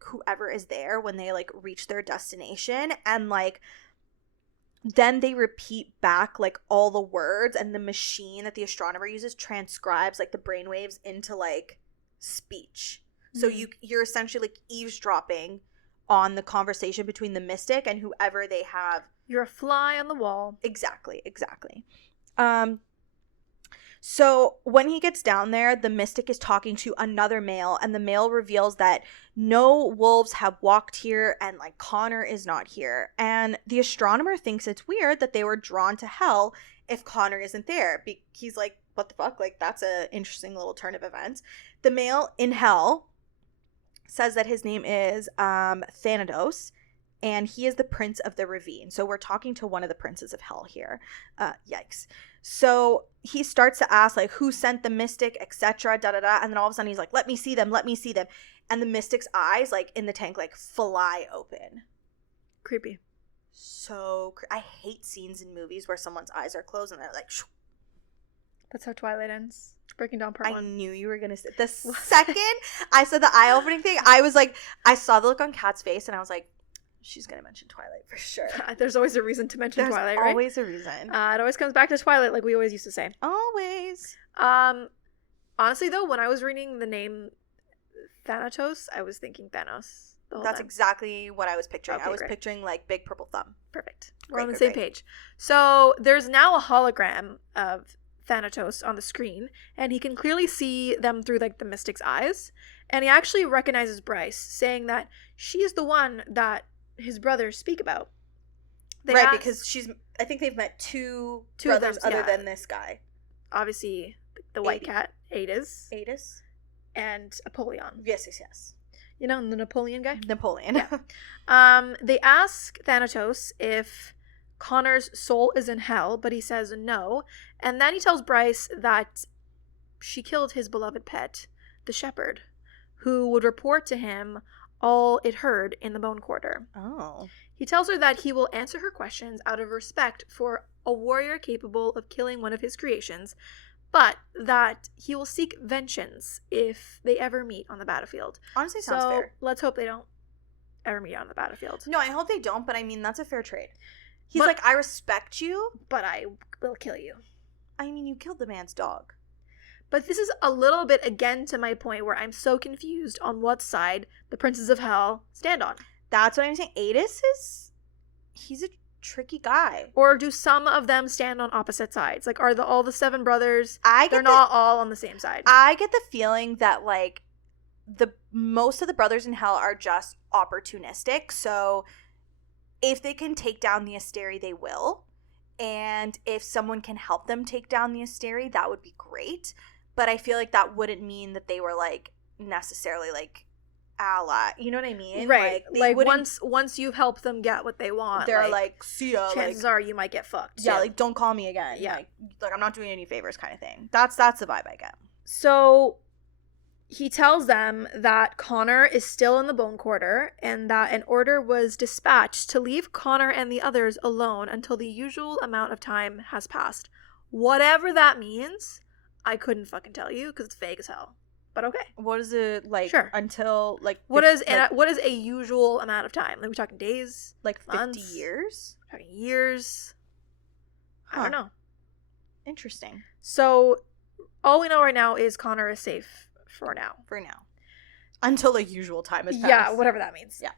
whoever is there when they like reach their destination, and like then they repeat back like all the words, and the machine that the astronomer uses transcribes like the brainwaves into like speech. So you're essentially like eavesdropping on the conversation between the mystic and whoever they have. You're a fly on the wall. Exactly. So when he gets down there, the mystic is talking to another male, and the male reveals that no wolves have walked here, and like Connor is not here. And the astronomer thinks it's weird that they were drawn to hell if Connor isn't there. He's like, what the fuck? Like, that's an interesting little turn of events. The male in hell says that his name is Thanatos, and he is the prince of the ravine. So we're talking to one of the princes of hell here. Yikes. So he starts to ask, like, who sent the mystic, etc., da-da-da. And then all of a sudden he's like, let me see them. And the mystic's eyes, like, in the tank, like, fly open. Creepy. So, I hate scenes in movies where someone's eyes are closed and they're like, shoo. That's how Twilight ends. Breaking Dawn Part 1. I knew you were going to say. The second I said the eye-opening thing, I was like, I saw the look on Kat's face, and I was like, she's going to mention Twilight for sure. There's always a reason to mention Twilight, right? There's always a reason. It always comes back to Twilight, like we always used to say. Always. Honestly, though, when I was reading the name Thanatos, I was thinking Thanos. That's exactly what I was picturing. Okay, I was great. picturing, like, big purple thumb. Perfect. We're on the same page. So there's now a hologram of Thanatos on the screen, and he can clearly see them through, like, the mystic's eyes. And he actually recognizes Bryce, saying that she is the one that his brothers speak about. Because I think they've met two brothers other than this guy. Obviously, the white cat, Adis. And Apollyon. Yes. You know, the Napoleon guy? Napoleon. Yeah. They ask Thanatos if Connor's soul is in hell, but he says no. And then he tells Bryce that she killed his beloved pet, the shepherd, who would report to him all it heard in the bone quarter. Oh. He tells her that he will answer her questions out of respect for a warrior capable of killing one of his creations, but that he will seek vengeance if they ever meet on the battlefield. Honestly, sounds fair. Let's hope they don't ever meet on the battlefield. No, I hope they don't, but I mean, that's a fair trade. He's like, I respect you, but I will kill you. I mean, you killed the man's dog. But this is a little bit, again, to my point where I'm so confused on what side the princes of hell stand on. That's what I'm saying. He's a tricky guy. Or do some of them stand on opposite sides? Like, are all the seven brothers, they're not all on the same side? I get the feeling that, like, most of the brothers in hell are just opportunistic. So if they can take down the Asteri, they will. And if someone can help them take down the Asteri, that would be great. But I feel like that wouldn't mean that they were, like, necessarily, like, ally. You know what I mean? Right. Like once you've helped them get what they want, they're like, see ya. Chances are you might get fucked. Yeah, too. like, don't call me again. Yeah. Like I'm not doing any favors kind of thing. That's the vibe I get. So he tells them that Connor is still in the bone quarter and that an order was dispatched to leave Connor and the others alone until the usual amount of time has passed. Whatever that means, I couldn't fucking tell you because it's vague as hell. But okay. What is it like? Sure. Until like what is a usual amount of time? Like, we talking days? Like 50 months? years? We're talking years? I don't know. Interesting. So all we know right now is Connor is safe for now. Until the usual time has passed. Yeah, whatever that means. Yeah.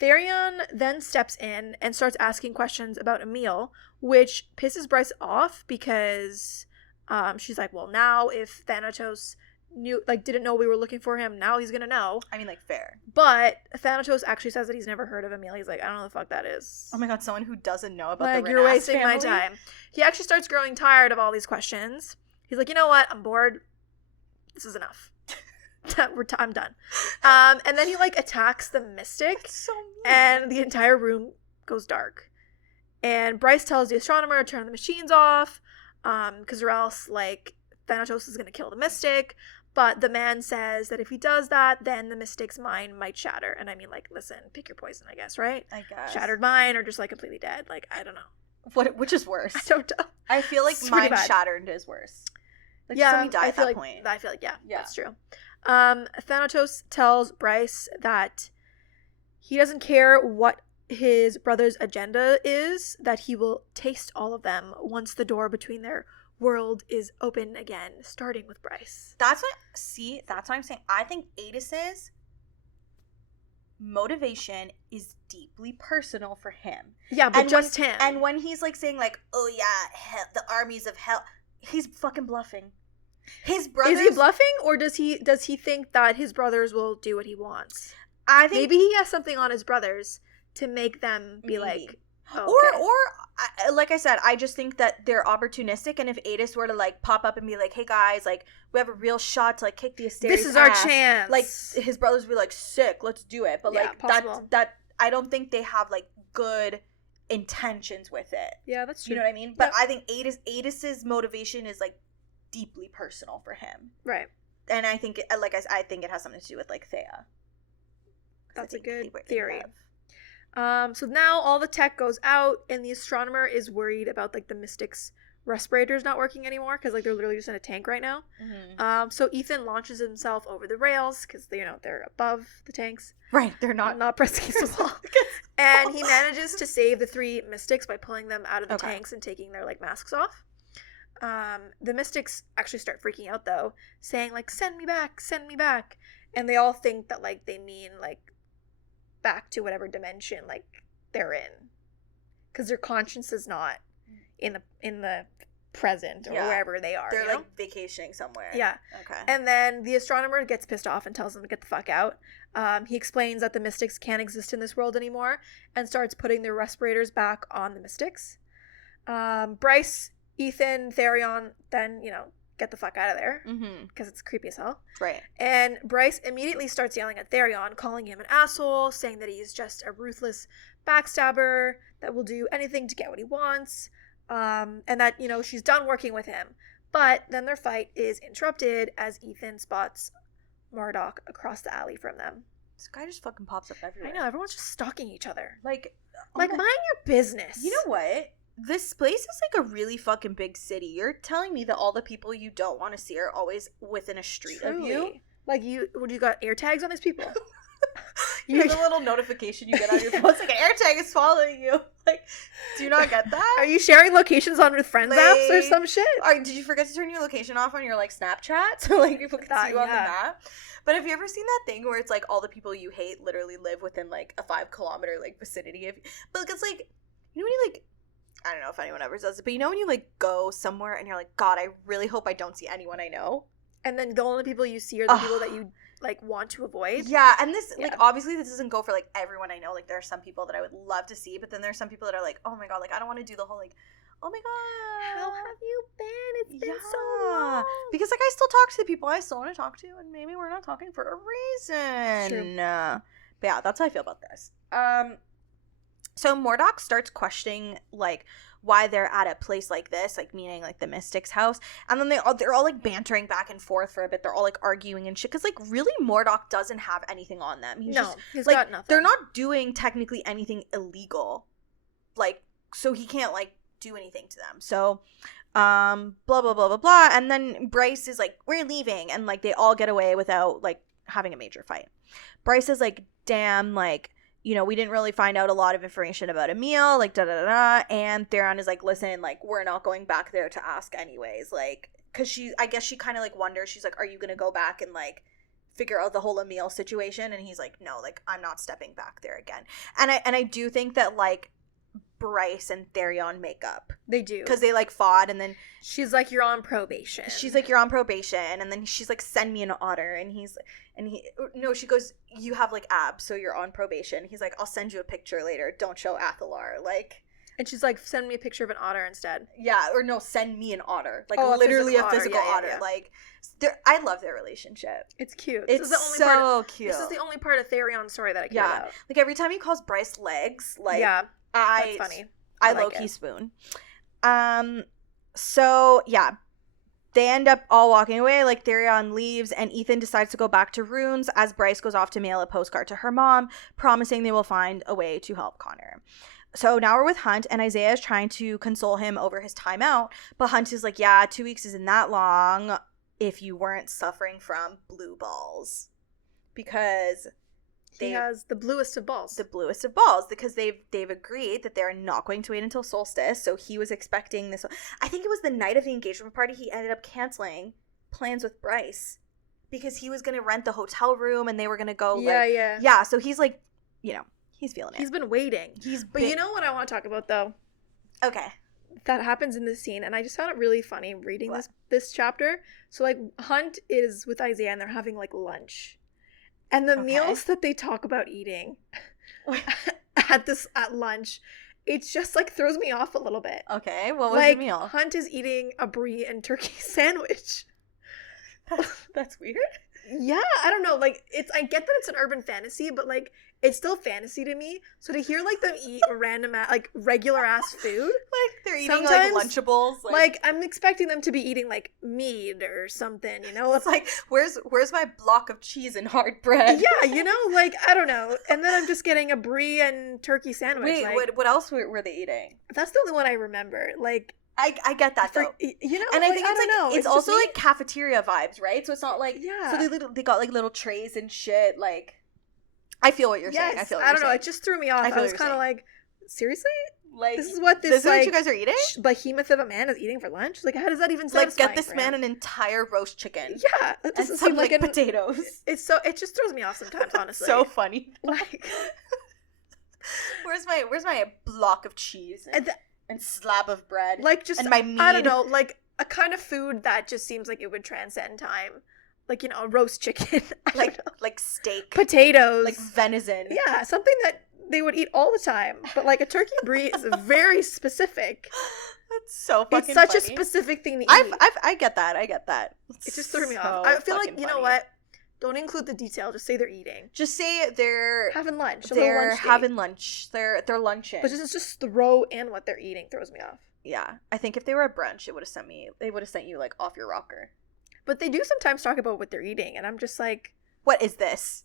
Therion then steps in and starts asking questions about Emil, which pisses Bryce off because she's like, well, now if Thanatos didn't know we were looking for him, now he's gonna know. I mean, like, fair. But Thanatos actually says that he's never heard of Emil. He's like, I don't know what the fuck that is. Oh my god, someone who doesn't know about like, the you're wasting family? my time. He actually starts growing tired of all these questions. He's like, you know what? I'm bored. This is enough. I'm done. And then he like attacks the mystic. That's so mean. And the entire room goes dark. And Bryce tells the astronomer to turn the machines off, because or else like Thanatos is gonna kill the mystic. But the man says that if he does that, then the mystic's mind might shatter. And I mean, like, listen, pick your poison, I guess, right? I guess. Shattered mind or just, like, completely dead. Like, I don't know. Which is worse? I don't know. I feel like mind shattered is worse. Like, somebody died at that point. I feel like, yeah, that's true. Thanatos tells Bryce that he doesn't care what his brother's agenda is, that he will taste all of them once the door between their world is open again, starting with Bryce. That's what I'm saying. I think Adis's motivation is deeply personal for him. Yeah, but just him. And when he's like saying like, oh yeah, hell, the armies of hell, he's fucking bluffing. His brothers... Is he bluffing, or does he think that his brothers will do what he wants? I think maybe he has something on his brothers to make them be like, oh, okay. or like I said, I just think that they're opportunistic, and if Adis were to like pop up and be like, hey guys, like we have a real shot to like kick the Asteri's this is our chance, like his brothers would be like, sick, let's do it. But like possible. that I don't think they have like good intentions with it. Yeah, that's true. You know what I mean? But I think Adis's motivation is like deeply personal for him, right? And I think I think it has something to do with like Thea. That's a good theory. So now all the tech goes out, and the astronomer is worried about like the Mystic's respirators not working anymore, because like they're literally just in a tank right now. Mm-hmm. So Ethan launches himself over the rails, because they're above the tanks. Right, they're not pressed against the wall. And he manages to save the 3 Mystics by pulling them out of the tanks and taking their like masks off. The Mystics actually start freaking out though, saying like, send me back. And they all think that like they mean like back to whatever dimension like they're in, because their conscience is not in the present or wherever they are. They're like vacationing somewhere. Yeah. Okay. And then the astronomer gets pissed off and tells them to get the fuck out. He explains that the Mystics can't exist in this world anymore and starts putting their respirators back on the Mystics. Bryce, Ethan, Therion then, get the fuck out of there, because it's creepy as hell. Right. And Bryce immediately starts yelling at Therion, calling him an asshole, saying that he's just a ruthless backstabber that will do anything to get what he wants, and that, she's done working with him. But then their fight is interrupted as Ethan spots Marduk across the alley from them. This guy just fucking pops up everywhere. I know, everyone's just stalking each other. Like mind your business. You know what? This place is like a really fucking big city. You're telling me that all the people you don't want to see are always within a street of you? Like, you got Airtags on these people? You have a little notification you get on your phone. It's like, an Airtag is following you. Like, do you not get that? Are you sharing locations on with friends apps or some shit? Did you forget to turn your location off on your, like, Snapchat? So, like, people can see you on the map? But have you ever seen that thing where it's, like, all the people you hate literally live within, like, a 5-kilometer, like, vicinity of you? But it's, like, when you, like... I don't know if anyone ever does it, but when you, like, go somewhere and you're like, God, I really hope I don't see anyone I know. And then the only people you see are the people that you, like, want to avoid. Yeah, and this, like, obviously this doesn't go for, like, everyone I know. Like, there are some people that I would love to see, but then there's some people that are like, oh my God, like, I don't want to do the whole, like, oh my God. How have you been? It's been so long. Because, like, I still talk to the people I still want to talk to, and maybe we're not talking for a reason. True. But yeah, that's how I feel about this. So Marduk starts questioning, like, why they're at a place like this, like, meaning, like, the Mystic's house. And then they're all, like, bantering back and forth for a bit. They're all, like, arguing and shit. Because, like, really, Marduk doesn't have anything on them. He's got nothing. They're not doing, technically, anything illegal. Like, so he can't, like, do anything to them. So, blah, blah, blah, blah, blah. And then Bryce is like, we're leaving. And, like, they all get away without, like, having a major fight. Bryce is like, damn, like, we didn't really find out a lot of information about Emil, like, da-da-da-da, and Theron is like, listen, like, we're not going back there to ask anyways, like, because I guess she kind of, like, wonders, she's like, are you gonna go back and, like, figure out the whole Emil situation? And he's like, no, like, I'm not stepping back there again. And I do think that, like, Bryce and Therion make up. They do. Because they, like, fought, and then... She's like, you're on probation. She's like, you're on probation, and then she's like, send me an otter, and she goes, you have, like, abs, so you're on probation. He's like, I'll send you a picture later, don't show Athalar, like... And she's like, send me a picture of an otter instead. Yeah, or no, send me an otter. Like, literally a physical otter. Yeah. Like, I love their relationship. It's cute. It's cute. This is the only part of Therion's story that I care about. Like, every time he calls Bryce legs, like... Yeah. That's funny. I low-key spoon. So, yeah. They end up all walking away, like Therion leaves, and Ethan decides to go back to Runes as Bryce goes off to mail a postcard to her mom, promising they will find a way to help Connor. So now we're with Hunt, and Isaiah is trying to console him over his time out, but Hunt is like, yeah, 2 weeks isn't that long if you weren't suffering from blue balls. Because he has the bluest of balls. The bluest of balls, because they've agreed that they're not going to wait until solstice. So he was expecting this. I think it was the night of the engagement party. He ended up canceling plans with Bryce because he was going to rent the hotel room and they were going to go. Yeah. So he's like, you know, he's feeling it. He's been waiting. But you know what I want to talk about though? Okay. That happens in this scene, and I just found it really funny reading this chapter. So like Hunt is with Isaiah and they're having like lunch. And the meals that they talk about eating at lunch, it's just like throws me off a little bit. Okay, what was the meal? Hunt is eating a brie and turkey sandwich. That's weird. Yeah, I don't know. Like I get that it's an urban fantasy, but like it's still fantasy to me. So to hear like them eat random like regular ass food, like they're eating like Lunchables. Like I'm expecting them to be eating like meat or something. You know, it's like where's my block of cheese and hard bread? Yeah, you know, like I don't know. And then I'm just getting a brie and turkey sandwich. Wait, like, what else were they eating? That's the only one I remember. Like. I get that though, you know, and I think it's also like cafeteria vibes, right? So it's not like So they got like little trays and shit. Like, I feel what you're saying. I don't know. It just threw me off. I was kind of like, seriously, like this is what you guys are eating? Behemoth of a man is eating for lunch. Like, how does that even sound? Like, get this man an entire roast chicken. Yeah, that doesn't seem like potatoes. It just throws me off sometimes. Honestly, so funny. Like, where's my block of cheese? And slab of bread, like just and my meat. I don't know, like a kind of food that just seems like it would transcend time, like, you know, a roast chicken, like steak, potatoes, like venison. Yeah, something that they would eat all the time. But like a turkey brie is very specific. That's so fucking. It's such funny. A specific thing to eat. I get that. It just threw me off. I feel like, you know what? Don't include the detail. Just say they're eating. Just say they're having lunch. They're having lunch. They're lunching. But just throw in what they're eating throws me off. Yeah, I think if they were a brunch, they would have sent you like off your rocker. But they do sometimes talk about what they're eating, and I'm just like, what is this?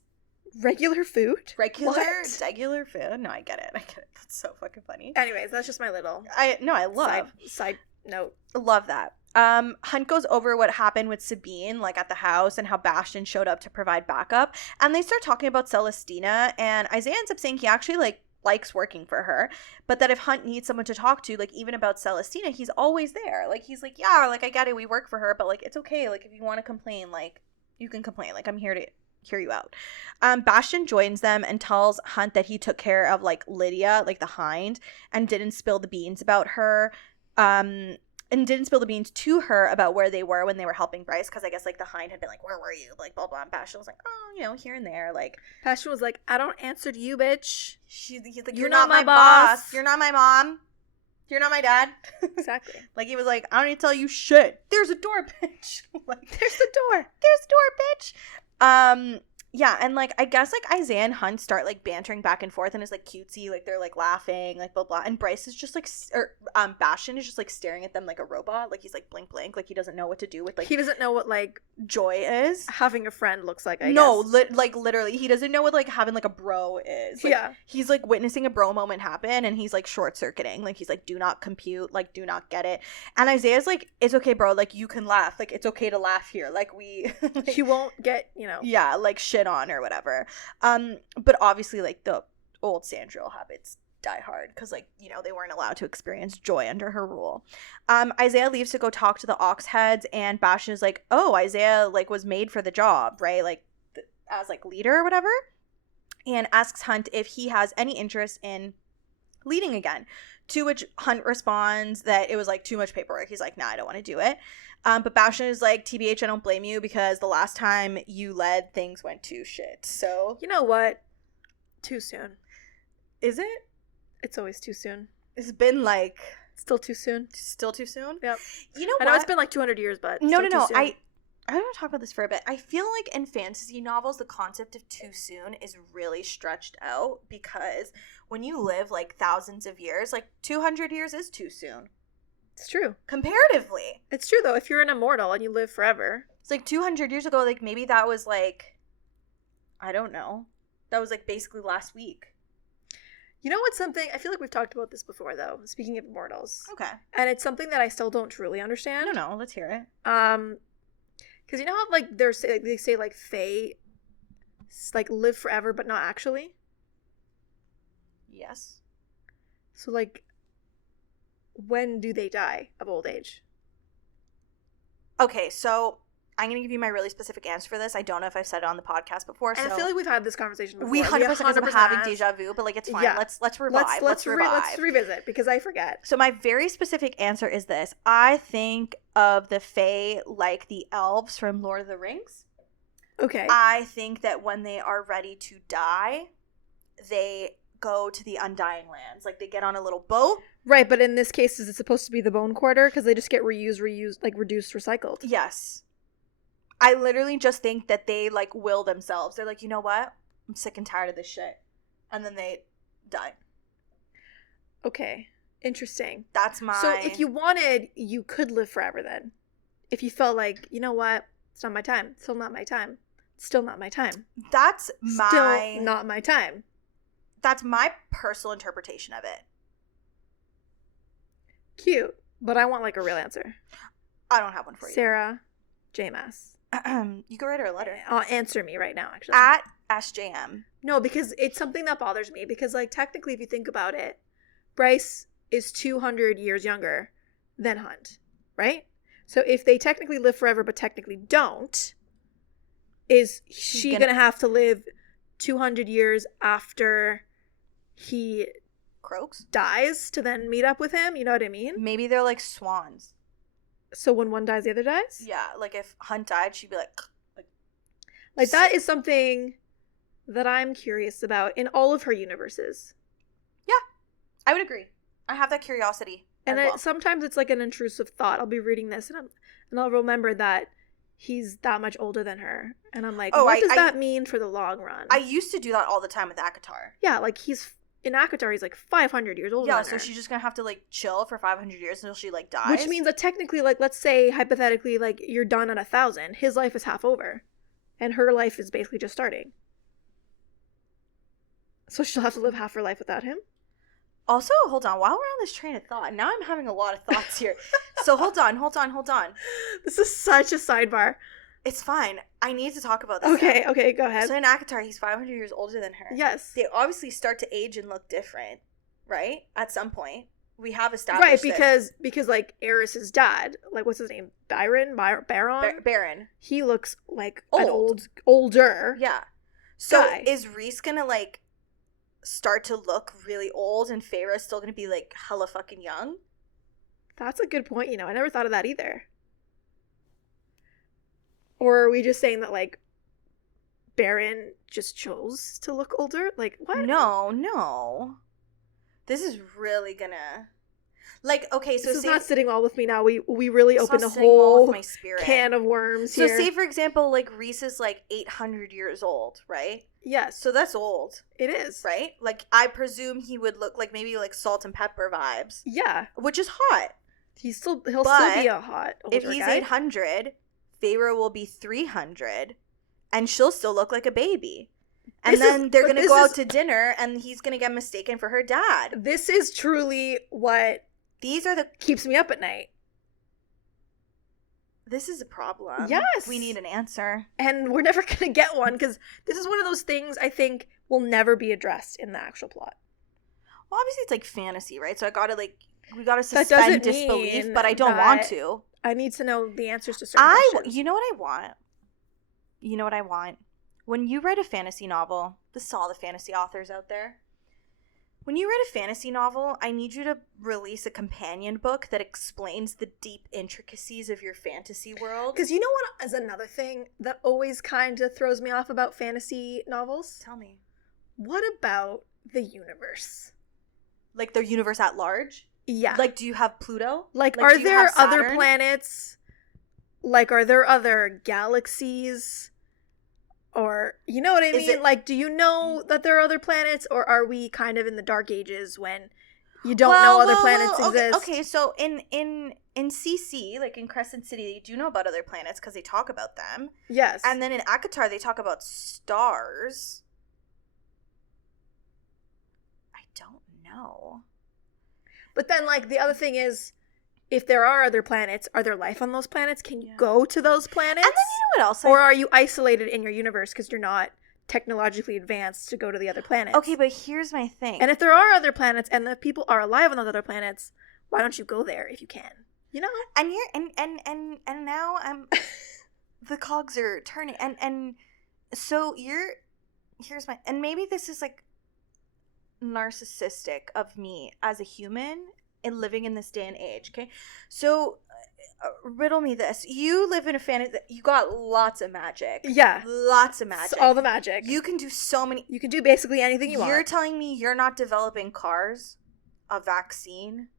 Regular food? Regular food? No, I get it. That's so fucking funny. Anyways, that's just my little. I love side note. Love that. Hunt goes over what happened with Sabine, like at the house, and how Bastion showed up to provide backup. And they start talking about Celestina, and Isaiah ends up saying he actually likes working for her, but that if Hunt needs someone to talk to, like even about Celestina, he's always there. Like he's like, yeah, like I get it, we work for her, but like it's okay. Like if you want to complain, like you can complain. Like I'm here to hear you out. Bastion joins them and tells Hunt that he took care of like Lydia, like the hind, and didn't spill the beans about her. And didn't spill the beans to her about where they were when they were helping Bryce, because I guess like the hind had been like, where were you, like blah blah, and Bastion was like, oh, you know, here and there. Like Bastion was like, I don't answer to you, bitch. He's like, you're not my boss, you're not my mom, you're not my dad. Exactly. Like he was like, I don't need to tell you shit. There's a door, bitch. Like there's the door, bitch. Yeah, and like I guess like Isaiah and Hunt start like bantering back and forth, and it's like cutesy, like they're like laughing, like blah blah, and Bryce is just like Bastion is just like staring at them like a robot, like he's like blink blink, like he doesn't know what to do with, like he doesn't know what like joy is, having a friend looks like. I guess. Like literally he doesn't know what like having like a bro is. Like, yeah, he's like witnessing a bro moment happen, and he's like short circuiting, like he's like, do not compute, like do not get it. And Isaiah's like, it's okay, bro, like you can laugh, like it's okay to laugh here, like we like, he won't get, you know, yeah, like shit on or whatever. But obviously like the old Sandriel habits die hard, because like, you know, they weren't allowed to experience joy under her rule. Isaiah leaves to go talk to the ox heads, and Bastion is like, oh, Isaiah like was made for the job, right, like as like leader or whatever, and asks Hunt if he has any interest in leading again, to which Hunt responds that it was like too much paperwork. He's like, nah, I don't want to do it. But Bastion is like, TBH, I don't blame you, because the last time you led, things went to shit. So you know what? Too soon. Is it? It's always too soon. It's been like still too soon. Still too soon? Yep. You know I what? know it's been like 200 years, but no. I want to talk about this for a bit. I feel like in fantasy novels, the concept of too soon is really stretched out, because when you live like thousands of years, like 200 years is too soon. It's true. Comparatively. It's true, though. If you're an immortal and you live forever. It's like 200 years ago, like, maybe that was, like, I don't know. That was, like, basically last week. You know what's something? I feel like we've talked about this before, though. Speaking of immortals. Okay. And it's something that I still don't truly understand. I don't know. Let's hear it. Because you know how, like, they say, like, fae, like, live forever, but not actually? Yes. So, like, when do they die of old age? Okay, so I'm going to give you my really specific answer for this. I don't know if I've said it on the podcast before. And I feel like we've had this conversation before. We 100% are having deja vu, but, like, it's fine. Yeah. Let's revive. Let's revive. Let's revisit, because I forget. So my very specific answer is this. I think of the fae like the elves from Lord of the Rings. Okay. I think that when they are ready to die, they go to the Undying Lands. Like, they get on a little boat. Right, but in this case, is it supposed to be the bone quarter? Because they just get reused, like, reduced, recycled. Yes. I literally just think that they, like, will themselves. They're like, you know what? I'm sick and tired of this shit. And then they die. Okay. Interesting. That's my... So if you wanted, you could live forever then. If you felt like, you know what? It's not my time. Still not my time. Still not my time. That's my... Still not my time. That's my personal interpretation of it. Cute. But I want, like, a real answer. I don't have one for you. Sarah J. Maas. You can write her a letter. Answer me right now, actually. At SJM. No, because it's something that bothers me. Because, like, technically, if you think about it, Bryce is 200 years younger than Hunt, right? So if they technically live forever but technically don't, is she gonna have to live 200 years after he croaks dies to then meet up with him? You know what I mean? Maybe they're like swans. So when one dies, the other dies? Yeah, like if Hunt died, she'd be like that is something that I'm curious about in all of her universes. Yeah, I would agree. I have that curiosity. And sometimes it's like an intrusive thought. I'll be reading this and I'll remember that he's that much older than her. And I'm like, what does that mean for the long run? I used to do that all the time with ACOTAR. Yeah, like in ACOTAR, he's like 500 years older than her. Yeah, so she's just going to have to like chill for 500 years until she like dies. Which means that technically, like, let's say hypothetically, like, you're done at 1,000. His life is half over. And her life is basically just starting. So she'll have to live half her life without him? Also, hold on. While we're on this train of thought, now I'm having a lot of thoughts here. So hold on. This is such a sidebar. It's fine. I need to talk about this. Okay, go ahead. So in ACOTAR, he's 500 years older than her. Yes. They obviously start to age and look different, right? At some point. We have established because like Eris's dad, like what's his name? Baron? He looks like older. Yeah. So guy. Is Rhys gonna like start to look really old and Feyre's still gonna be like hella fucking young? That's a good point, I never thought of that either. Or are we just saying that like Baron just chose to look older? Like what? No. This is really gonna like okay. So this is not sitting well with me now. We really opened a whole can of worms here. So say for example, like Rhys is like 800 years old, right? Yes. So that's old. It is, right? Like I presume he would look like maybe like Salt and Pepper vibes. Yeah, which is hot. He'll still be a hot older if he's guy. 800, Feyre will be 300, and she'll still look like a baby. And then they're going to go out to dinner, and he's going to get mistaken for her dad. This is truly what keeps me up at night. This is a problem. Yes. We need an answer. And we're never going to get one, because this is one of those things I think will never be addressed in the actual plot. Well, obviously it's like fantasy, right? So we got to suspend disbelief, but I don't want to. I need to know the answers to certain questions. You know what I want? When you write a fantasy novel, this is all the fantasy authors out there. When you write a fantasy novel, I need you to release a companion book that explains the deep intricacies of your fantasy world. Because you know what is another thing that always kind of throws me off about fantasy novels? Tell me. What about the universe? Like the universe at large? Yeah. Like, do you have Pluto? Like are there other planets? Like, are there other galaxies? Or, you know what I mean? Like, do you know that there are other planets? Or are we kind of in the dark ages when, You don't know other planets okay, exist. Okay, so in CC, like in Crescent City, they do know about other planets because they talk about them. Yes. And then in Akatar, they talk about stars. I don't know. But then, like, the other thing is, if there are other planets, are there life on those planets? Can you go to those planets? And then you know what else? Or are you isolated in your universe because you're not technologically advanced to go to the other planets? Okay, but here's my thing. And if there are other planets and the people are alive on those other planets, why don't you go there if you can? You know? And you're and now I'm the cogs are turning and so here's my, and maybe this is like narcissistic of me as a human and living in this day and age, okay? So riddle me this. You live in a fantasy, you got lots of magic. Yeah. Lots of magic. All the magic. You can do so many. You can do basically anything you want. You're telling me you're not developing cars, a vaccine?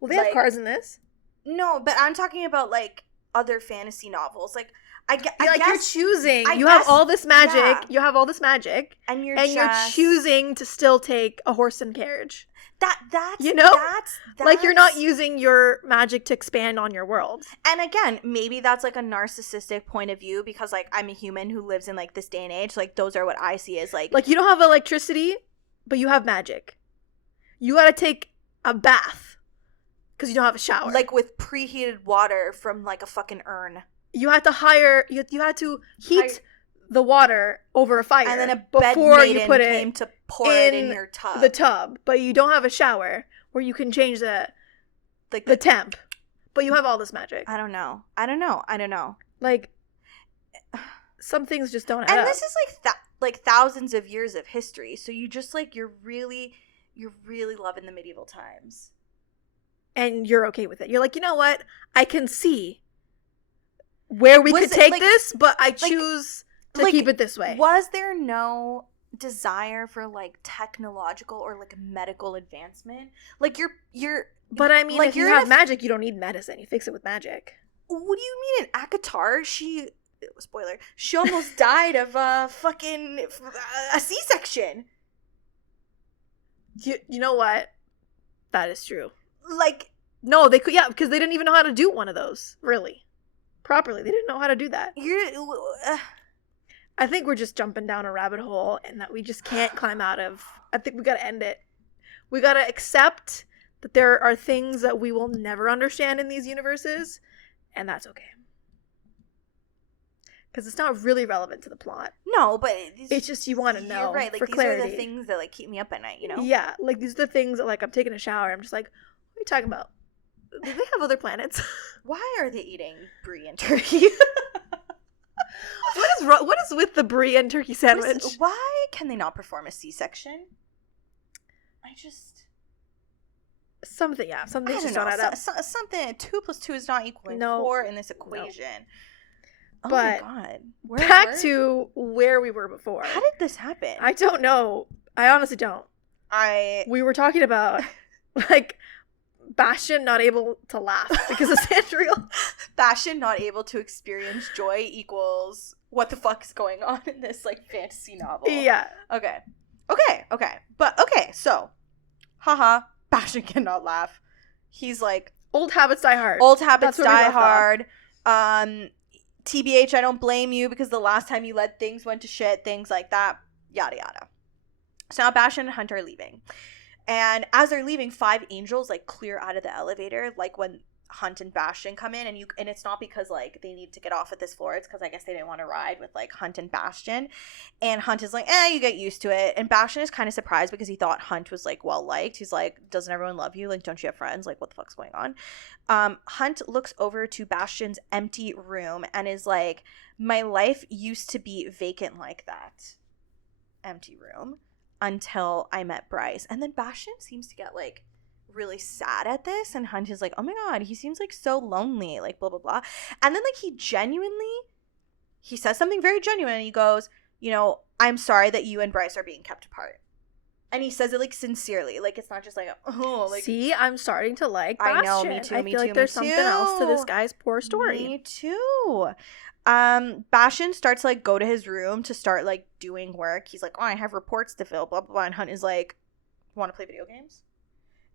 Well, they have cars in this. No, but I'm talking about like other fantasy novels. Like I guess you're choosing. You have all this magic. Yeah. You have all this magic, and you're choosing to still take a horse and carriage. That's you know, that's like you're not using your magic to expand on your world. And again, maybe that's like a narcissistic point of view because like I'm a human who lives in like this day and age. Like those are what I see as like you don't have electricity, but you have magic. You gotta take a bath because you don't have a shower, like with preheated water from like a fucking urn. You had to hire. You had to heat the water over a fire, and then a before bed you put it came to pour it in your tub. The tub, but you don't have a shower where you can change the temp. But you have all this magic. I don't know. Like some things just don't add up. And this is like thousands of years of history. So you just like you're really loving the medieval times, and you're okay with it. You're like, you know what? I can see where we could take this, but I choose to keep it this way. Was there no desire for like technological or like medical advancement? Like you're But I mean, like, if you have magic, you don't need medicine. You fix it with magic. What do you mean in Akatar? Spoiler, she almost died of a C-section. You know what? That is true. Like, no, they could, because they didn't even know how to do one of those, really. Properly. They didn't know how to do that. I think we're just jumping down a rabbit hole and that we just can't climb out of. I think we gotta end it. We gotta accept that there are things that we will never understand in these universes, and that's okay. Because it's not really relevant to the plot. No, but it's just you want to know. You're right. Like, for these clarity. are the things that like keep me up at night, you know? Yeah, like these are the things that like I'm taking a shower and I'm just like, what are you talking about? Do they have other planets? Why are they eating brie and turkey? What is with the brie and turkey sandwich? Why can they not perform a C-section? Something just don't add up. Something 2 + 2 is not equaling 4 in this equation. No. But my God. Back to where we were before. How did this happen? I don't know. I honestly don't. We were talking about like Bastion not able to laugh because of Sandriel. Bastion not able to experience joy equals what the fuck is going on in this like fantasy novel. Yeah. Okay. But okay, so haha, Bastion cannot laugh. He's like, old habits die hard. Old habits die hard. TBH, I don't blame you because the last time you let things went to shit, things like that, yada yada. So now Bastion and Hunt are leaving. And as they're leaving, 5 angels like clear out of the elevator, like when Hunt and Bastion come in, and it's not because like they need to get off at this floor, it's because I guess they didn't want to ride with like Hunt and Bastion. And Hunt is like, you get used to it. And Bastion is kind of surprised because he thought Hunt was like well liked. He's like, doesn't everyone love you? Like, don't you have friends? Like, what the fuck's going on? Hunt looks over to Bastion's empty room and is like, my life used to be vacant like that. Empty room. Until I met Bryce. And then Bastion seems to get like really sad at this, and Hunt is like, oh my God, he seems like so lonely, like blah blah blah. And then like he says something very genuine, and he goes, you know, I'm sorry that you and Bryce are being kept apart. And he says it like sincerely, like it's not just like, oh, like, see, I'm starting to like Bastion. I know, me too. I feel like there's something else to this guy's poor story. Me too. Bastion starts to like go to his room to start like doing work. He's like, I have reports to fill, blah blah blah. And Hunt is like, want to play video games?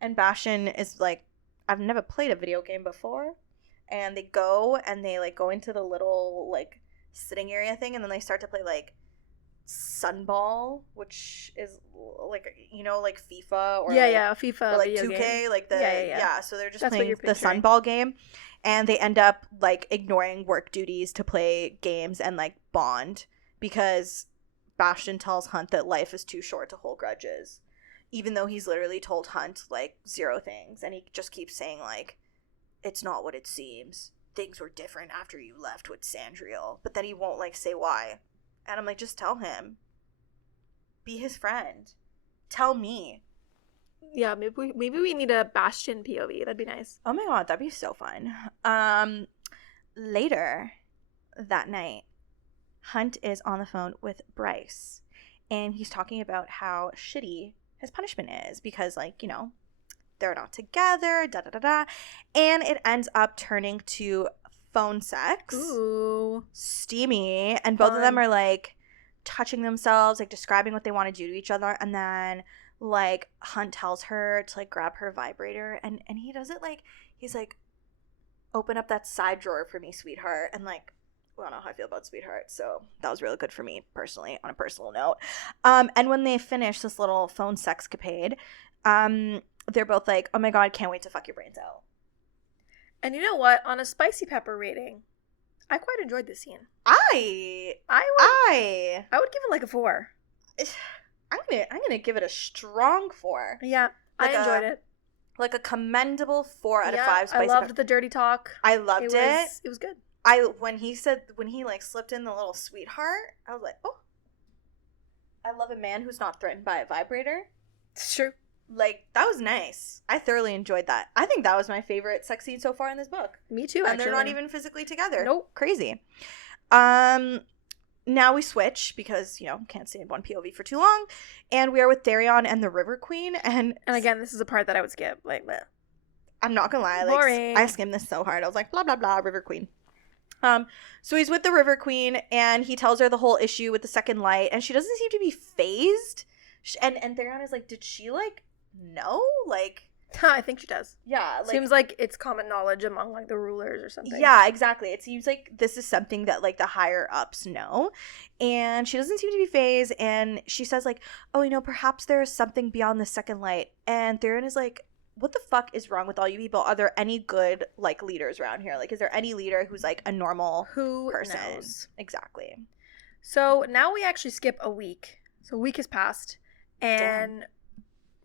And Bastion is like, I've never played a video game before. And they go and they like go into the little like sitting area thing, and then they start to play like Sunball, which is like, you know, like FIFA or FIFA or like video 2K, game. like the so they're just That's playing the Sunball game, and they end up like ignoring work duties to play games and like bond because Bastion tells Hunt that life is too short to hold grudges, even though he's literally told Hunt like 0 things, and he just keeps saying like, it's not what it seems. Things were different after you left with Sandriel. But then he won't, like, say why. And I'm like, just tell him. Be his friend. Tell me. Yeah, maybe we need a Bastion POV. That'd be nice. Oh my god, that'd be so fun. Later that night, Hunt is on the phone with Bryce. And he's talking about how shitty his punishment is. Because, like, you know, they're not together, da-da-da-da. And it ends up turning to phone sex. Ooh. Steamy. And both of them are, like, touching themselves, like, describing what they want to do to each other. And then, like, Hunt tells her to, like, grab her vibrator. And he does it, like, he's like, open up that side drawer for me, sweetheart. And, like, I don't know how I feel about sweetheart. So that was really good for me, personally, on a personal note. And when they finish this little phone sexcapade, they're both like, oh my god, can't wait to fuck your brains out. And you know what? On a spicy pepper rating, I quite enjoyed this scene. I would give it like a 4. I'm gonna give it a strong 4. Yeah, like I enjoyed it. Like a commendable 4 out of 5 spicy pepper. I loved the dirty talk. I loved it. It was good. When he like slipped in the little sweetheart, I was like, oh, I love a man who's not threatened by a vibrator. It's true. Like, that was nice. I thoroughly enjoyed that. I think that was my favorite sex scene so far in this book. Me too, and actually. they're not even physically together. Nope. Crazy. Now we switch because, you know, can't stay in one POV for too long. And we are with Darion and the River Queen. And again, this is a part that I would skip. Like, bleh. I'm not gonna lie. Boring. I skimmed this so hard. I was like, blah, blah, blah, River Queen. So he's with the River Queen, and he tells her the whole issue with the second light, and she doesn't seem to be fazed. And Therion is like, did she, like, know? Like, I think she does. Yeah. Like, seems like it's common knowledge among, like, the rulers or something. Yeah, exactly. It seems like this is something that, like, the higher-ups know. And she doesn't seem to be fazed, and she says, like, oh, you know, perhaps there is something beyond the second light. And Therion is like, what the fuck is wrong with all you people? Are there any good, like, leaders around here? Like, is there any leader who's, like, a normal person? Who knows? Exactly. So now we actually skip a week. So a week has passed, and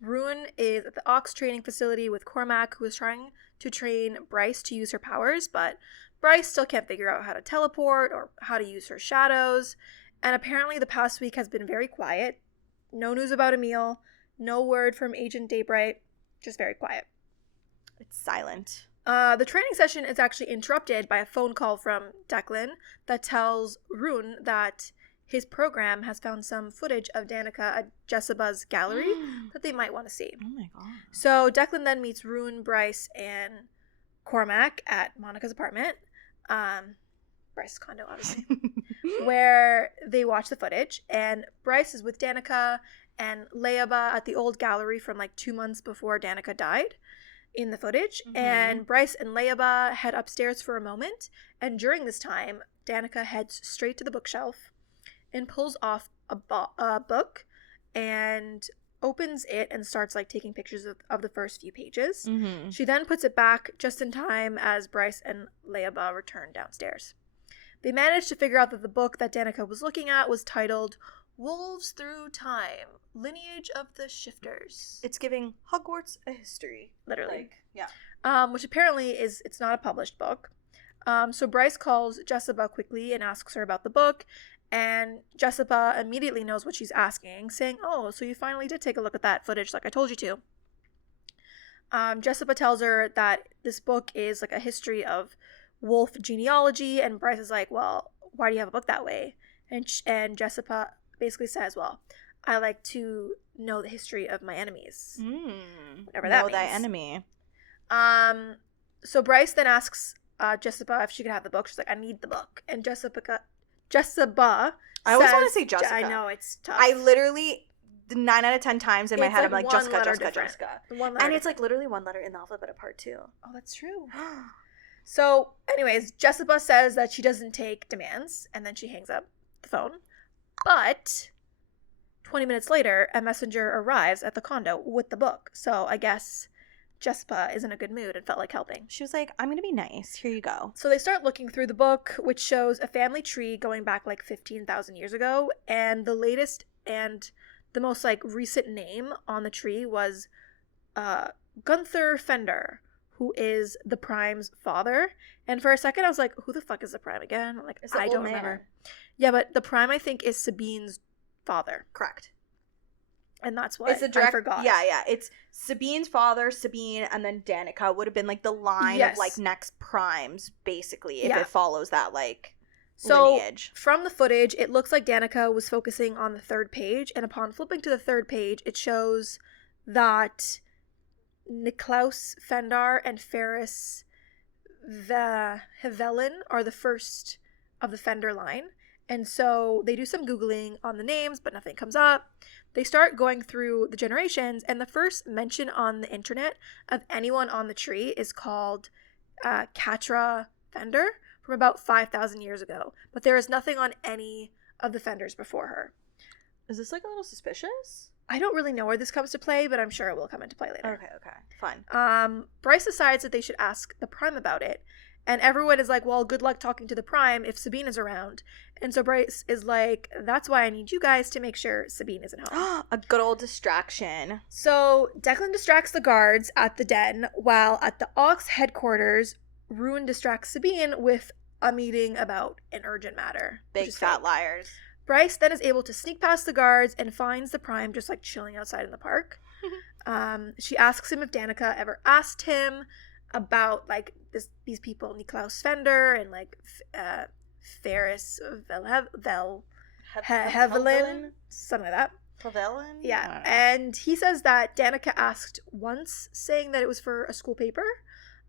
Ruin is at the Ox training facility with Cormac, who is trying to train Bryce to use her powers, but Bryce still can't figure out how to teleport or how to use her shadows. And apparently the past week has been very quiet. No news about Emil. No word from Agent Daybright. Just very quiet. It's silent. The training session is actually interrupted by a phone call from Declan that tells Rune that his program has found some footage of Danica at Jessica's gallery that they might want to see. Oh my god. So Declan then meets Rune, Bryce, and Cormac at Monica's apartment. Bryce's condo, obviously. Where they watch the footage. And Bryce is with Danica and Leaba at the old gallery from like 2 months before Danica died in the footage. Mm-hmm. And Bryce and Leaba head upstairs for a moment. And during this time, Danica heads straight to the bookshelf and pulls off a book and opens it and starts like taking pictures of the first few pages. Mm-hmm. She then puts it back just in time as Bryce and Leaba return downstairs. They manage to figure out that the book that Danica was looking at was titled Wolves Through Time, Lineage of the Shifters. It's giving Hogwarts a history. Literally. Like, yeah. Which apparently it's not a published book. So Bryce calls Jessica quickly and asks her about the book. And Jessica immediately knows what she's asking, saying, oh, so you finally did take a look at that footage like I told you to. Jessica tells her that this book is like a history of wolf genealogy, and Bryce is like, well, why do you have a book that way? And Jessica basically says, well, I like to know the history of my enemies. Whatever that means. Know thy enemy. So Bryce then asks Jessica if she could have the book. She's like, I need the book. And Jessica I always want to say Jessica. I know, it's tough. I literally 9 out of 10 times in my head, I'm like, Jessica. And it's like literally one letter in the alphabet apart too. Oh, that's true. So, anyways, Jessica says that she doesn't take demands, and then she hangs up the phone. But 20 minutes later, a messenger arrives at the condo with the book. So I guess Jessica is in a good mood and felt like helping. She was like, I'm going to be nice. Here you go. So they start looking through the book, which shows a family tree going back like 15,000 years ago. And the latest and the most like recent name on the tree was Gunther Fender, who is the Prime's father. And for a second, I was like, who the fuck is the Prime again? Like, I don't remember. Yeah, but the Prime, I think, is Sabine's father. Correct. And that's what I forgot. Yeah. It's Sabine's father, Sabine, and then Danica would have been like the line of like next primes, basically, if it follows that like lineage. From the footage, it looks like Danica was focusing on the third page, and upon flipping to the third page, it shows that Niklaus Fendar and Ferris the Hevelin are the first of the Fender line. And so they do some Googling on the names, but nothing comes up. They start going through the generations, and the first mention on the internet of anyone on the tree is called Katra Fender from about 5,000 years ago. But there is nothing on any of the Fenders before her. Is this like a little suspicious? I don't really know where this comes to play, but I'm sure it will come into play later. Okay. Fun. Bryce decides that they should ask the Prime about it. And everyone is like, well, good luck talking to the Prime if Sabine is around. And so Bryce is like, that's why I need you guys to make sure Sabine isn't home. A good old distraction. So Declan distracts the guards at the den, while at the Ox headquarters, Ruin distracts Sabine with a meeting about an urgent matter. Big fat liars. Bryce then is able to sneak past the guards and finds the Prime just like chilling outside in the park. She asks him if Danica ever asked him about like these people, Niklaus Fender and like Ferris Hevelin, something like that. Hevelin? Yeah. And he says that Danica asked once, saying that it was for a school paper.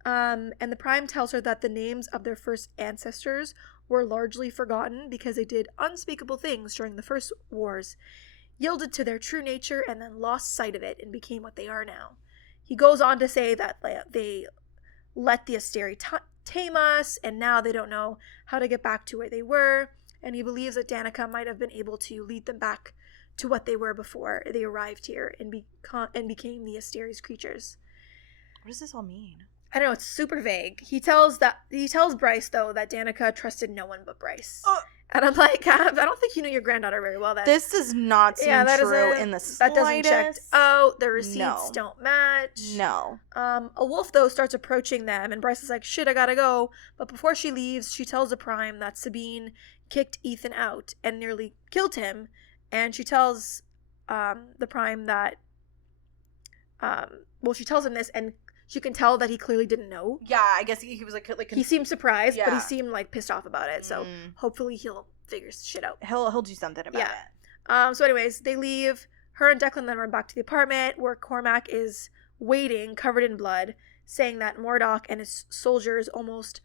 And the Prime tells her that the names of their first ancestors were largely forgotten because they did unspeakable things during the first wars, yielded to their true nature, and then lost sight of it and became what they are now. He goes on to say that they let the Asteri tame us, and now they don't know how to get back to where they were, and he believes that Danica might have been able to lead them back to what they were before they arrived here and became the Asteri's creatures. What does this all mean? I don't know, it's super vague. He tells Bryce, though, that Danica trusted no one but Bryce. And I'm like, I don't think you know your granddaughter very well. This does not seem true in the slightest. That doesn't check out. The receipts don't match. No. A wolf, though, starts approaching them, and Bryce is like, shit, I gotta go. But before she leaves, she tells the Prime that Sabine kicked Ethan out and nearly killed him. And she tells the Prime that, she tells him this, and you can tell that he clearly didn't know. Yeah, I guess he was like he seemed surprised, but he seemed like pissed off about it. So hopefully he'll figure shit out. He'll do something about it. So anyways, they leave. Her and Declan then run back to the apartment where Cormac is waiting, covered in blood, saying that Murdoch and his soldiers almost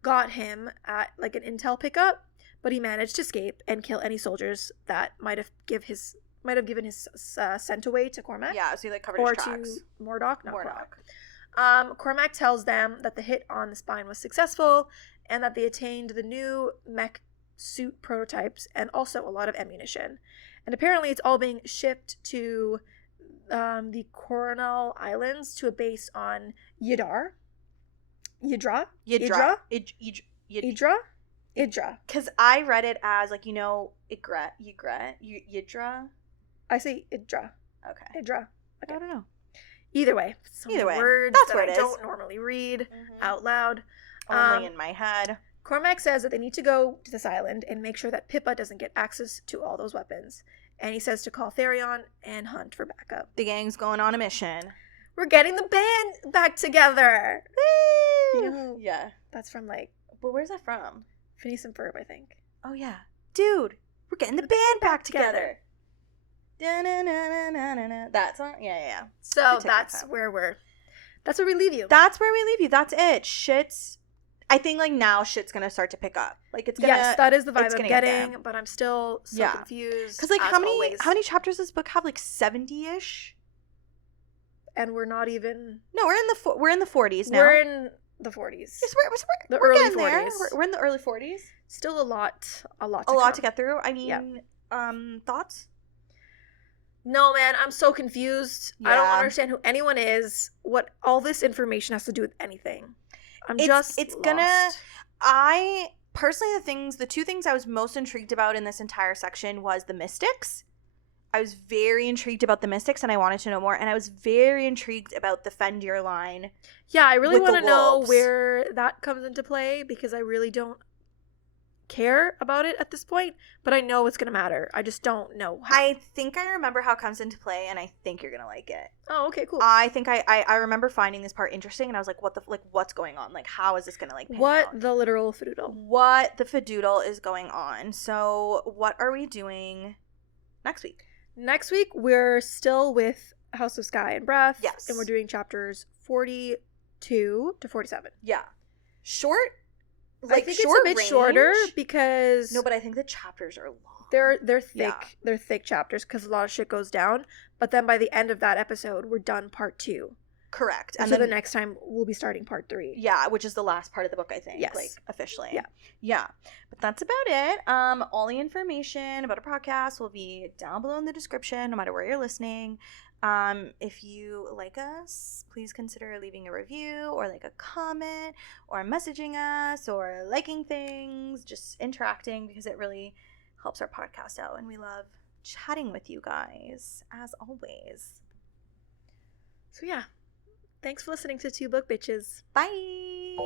got him at like an intel pickup, but he managed to escape and kill any soldiers that might have given his scent away to Cormac. Yeah, so he like covered his tracks. Or to Murdoch, not Cormac. Cormac tells them that the hit on the spine was successful and that they attained the new mech suit prototypes and also a lot of ammunition. And apparently it's all being shipped to the Coronel Islands to a base on Yidra. Because I read it as like, Yidra. I say Idra. Okay. Idra. Okay. I don't know. Either way, words that's that what I it don't normally read out loud. Only in my head. Cormac says that they need to go to this island and make sure that Pippa doesn't get access to all those weapons. And he says to call Therion and Hunt for backup. The gang's going on a mission. We're getting the band back together. Woo! Yeah. That's from but where's that from? Phineas and Ferb, I think. Oh yeah. Dude, we're getting the band back together. That song? Yeah. So that's where we leave you. That's it. Shit's I think like now shit's gonna start to pick up. Like it's gonna. Yes, that is the vibe it's I'm gonna get getting, there. but I'm still so confused. Because like as how always. many chapters does this book have? Like 70-ish. And we're not even. No, we're in the 40s now. We're in the 40s. Yes, we're early getting there. 40s. We're in the early 40s. Still a lot to get through. I mean, thoughts? No, man, I'm so confused. Yeah. I don't understand who anyone is. What all this information has to do with anything. It's lost. I personally, the two things I was most intrigued about in this entire section was the mystics. I was very intrigued about the mystics, and I wanted to know more. And I was very intrigued about the Fendir line. Yeah, I really want to know where that comes into play, because I really don't care about it at this point, but I know it's gonna matter. I just don't know how. I think I remember how it comes into play, and I think you're gonna like it. Oh, okay, cool. I think I remember finding this part interesting, and I was like, what's going on? Like, how is this gonna pan out? The literal fadoodle? What the fadoodle is going on? So what are we doing next week? Next week we're still with House of Sky and Breath. Yes, and we're doing chapters 42 to 47. Yeah, short. I think it's a bit shorter because no, but I think the chapters are long. They're thick. Yeah. They're thick chapters because a lot of shit goes down. But then by the end of that episode, we're done part 2. Correct. And so the next time we'll be starting part 3. Yeah, which is the last part of the book, I think. Yes. Like officially. Yeah. Yeah. But that's about it. All the information about our podcast will be down below in the description, no matter where you're listening. If you like us, please consider leaving a review or like a comment or messaging us or liking things, just interacting, because it really helps our podcast out, and we love chatting with you guys as always. So yeah, thanks for listening to Two Book Bitches. Bye.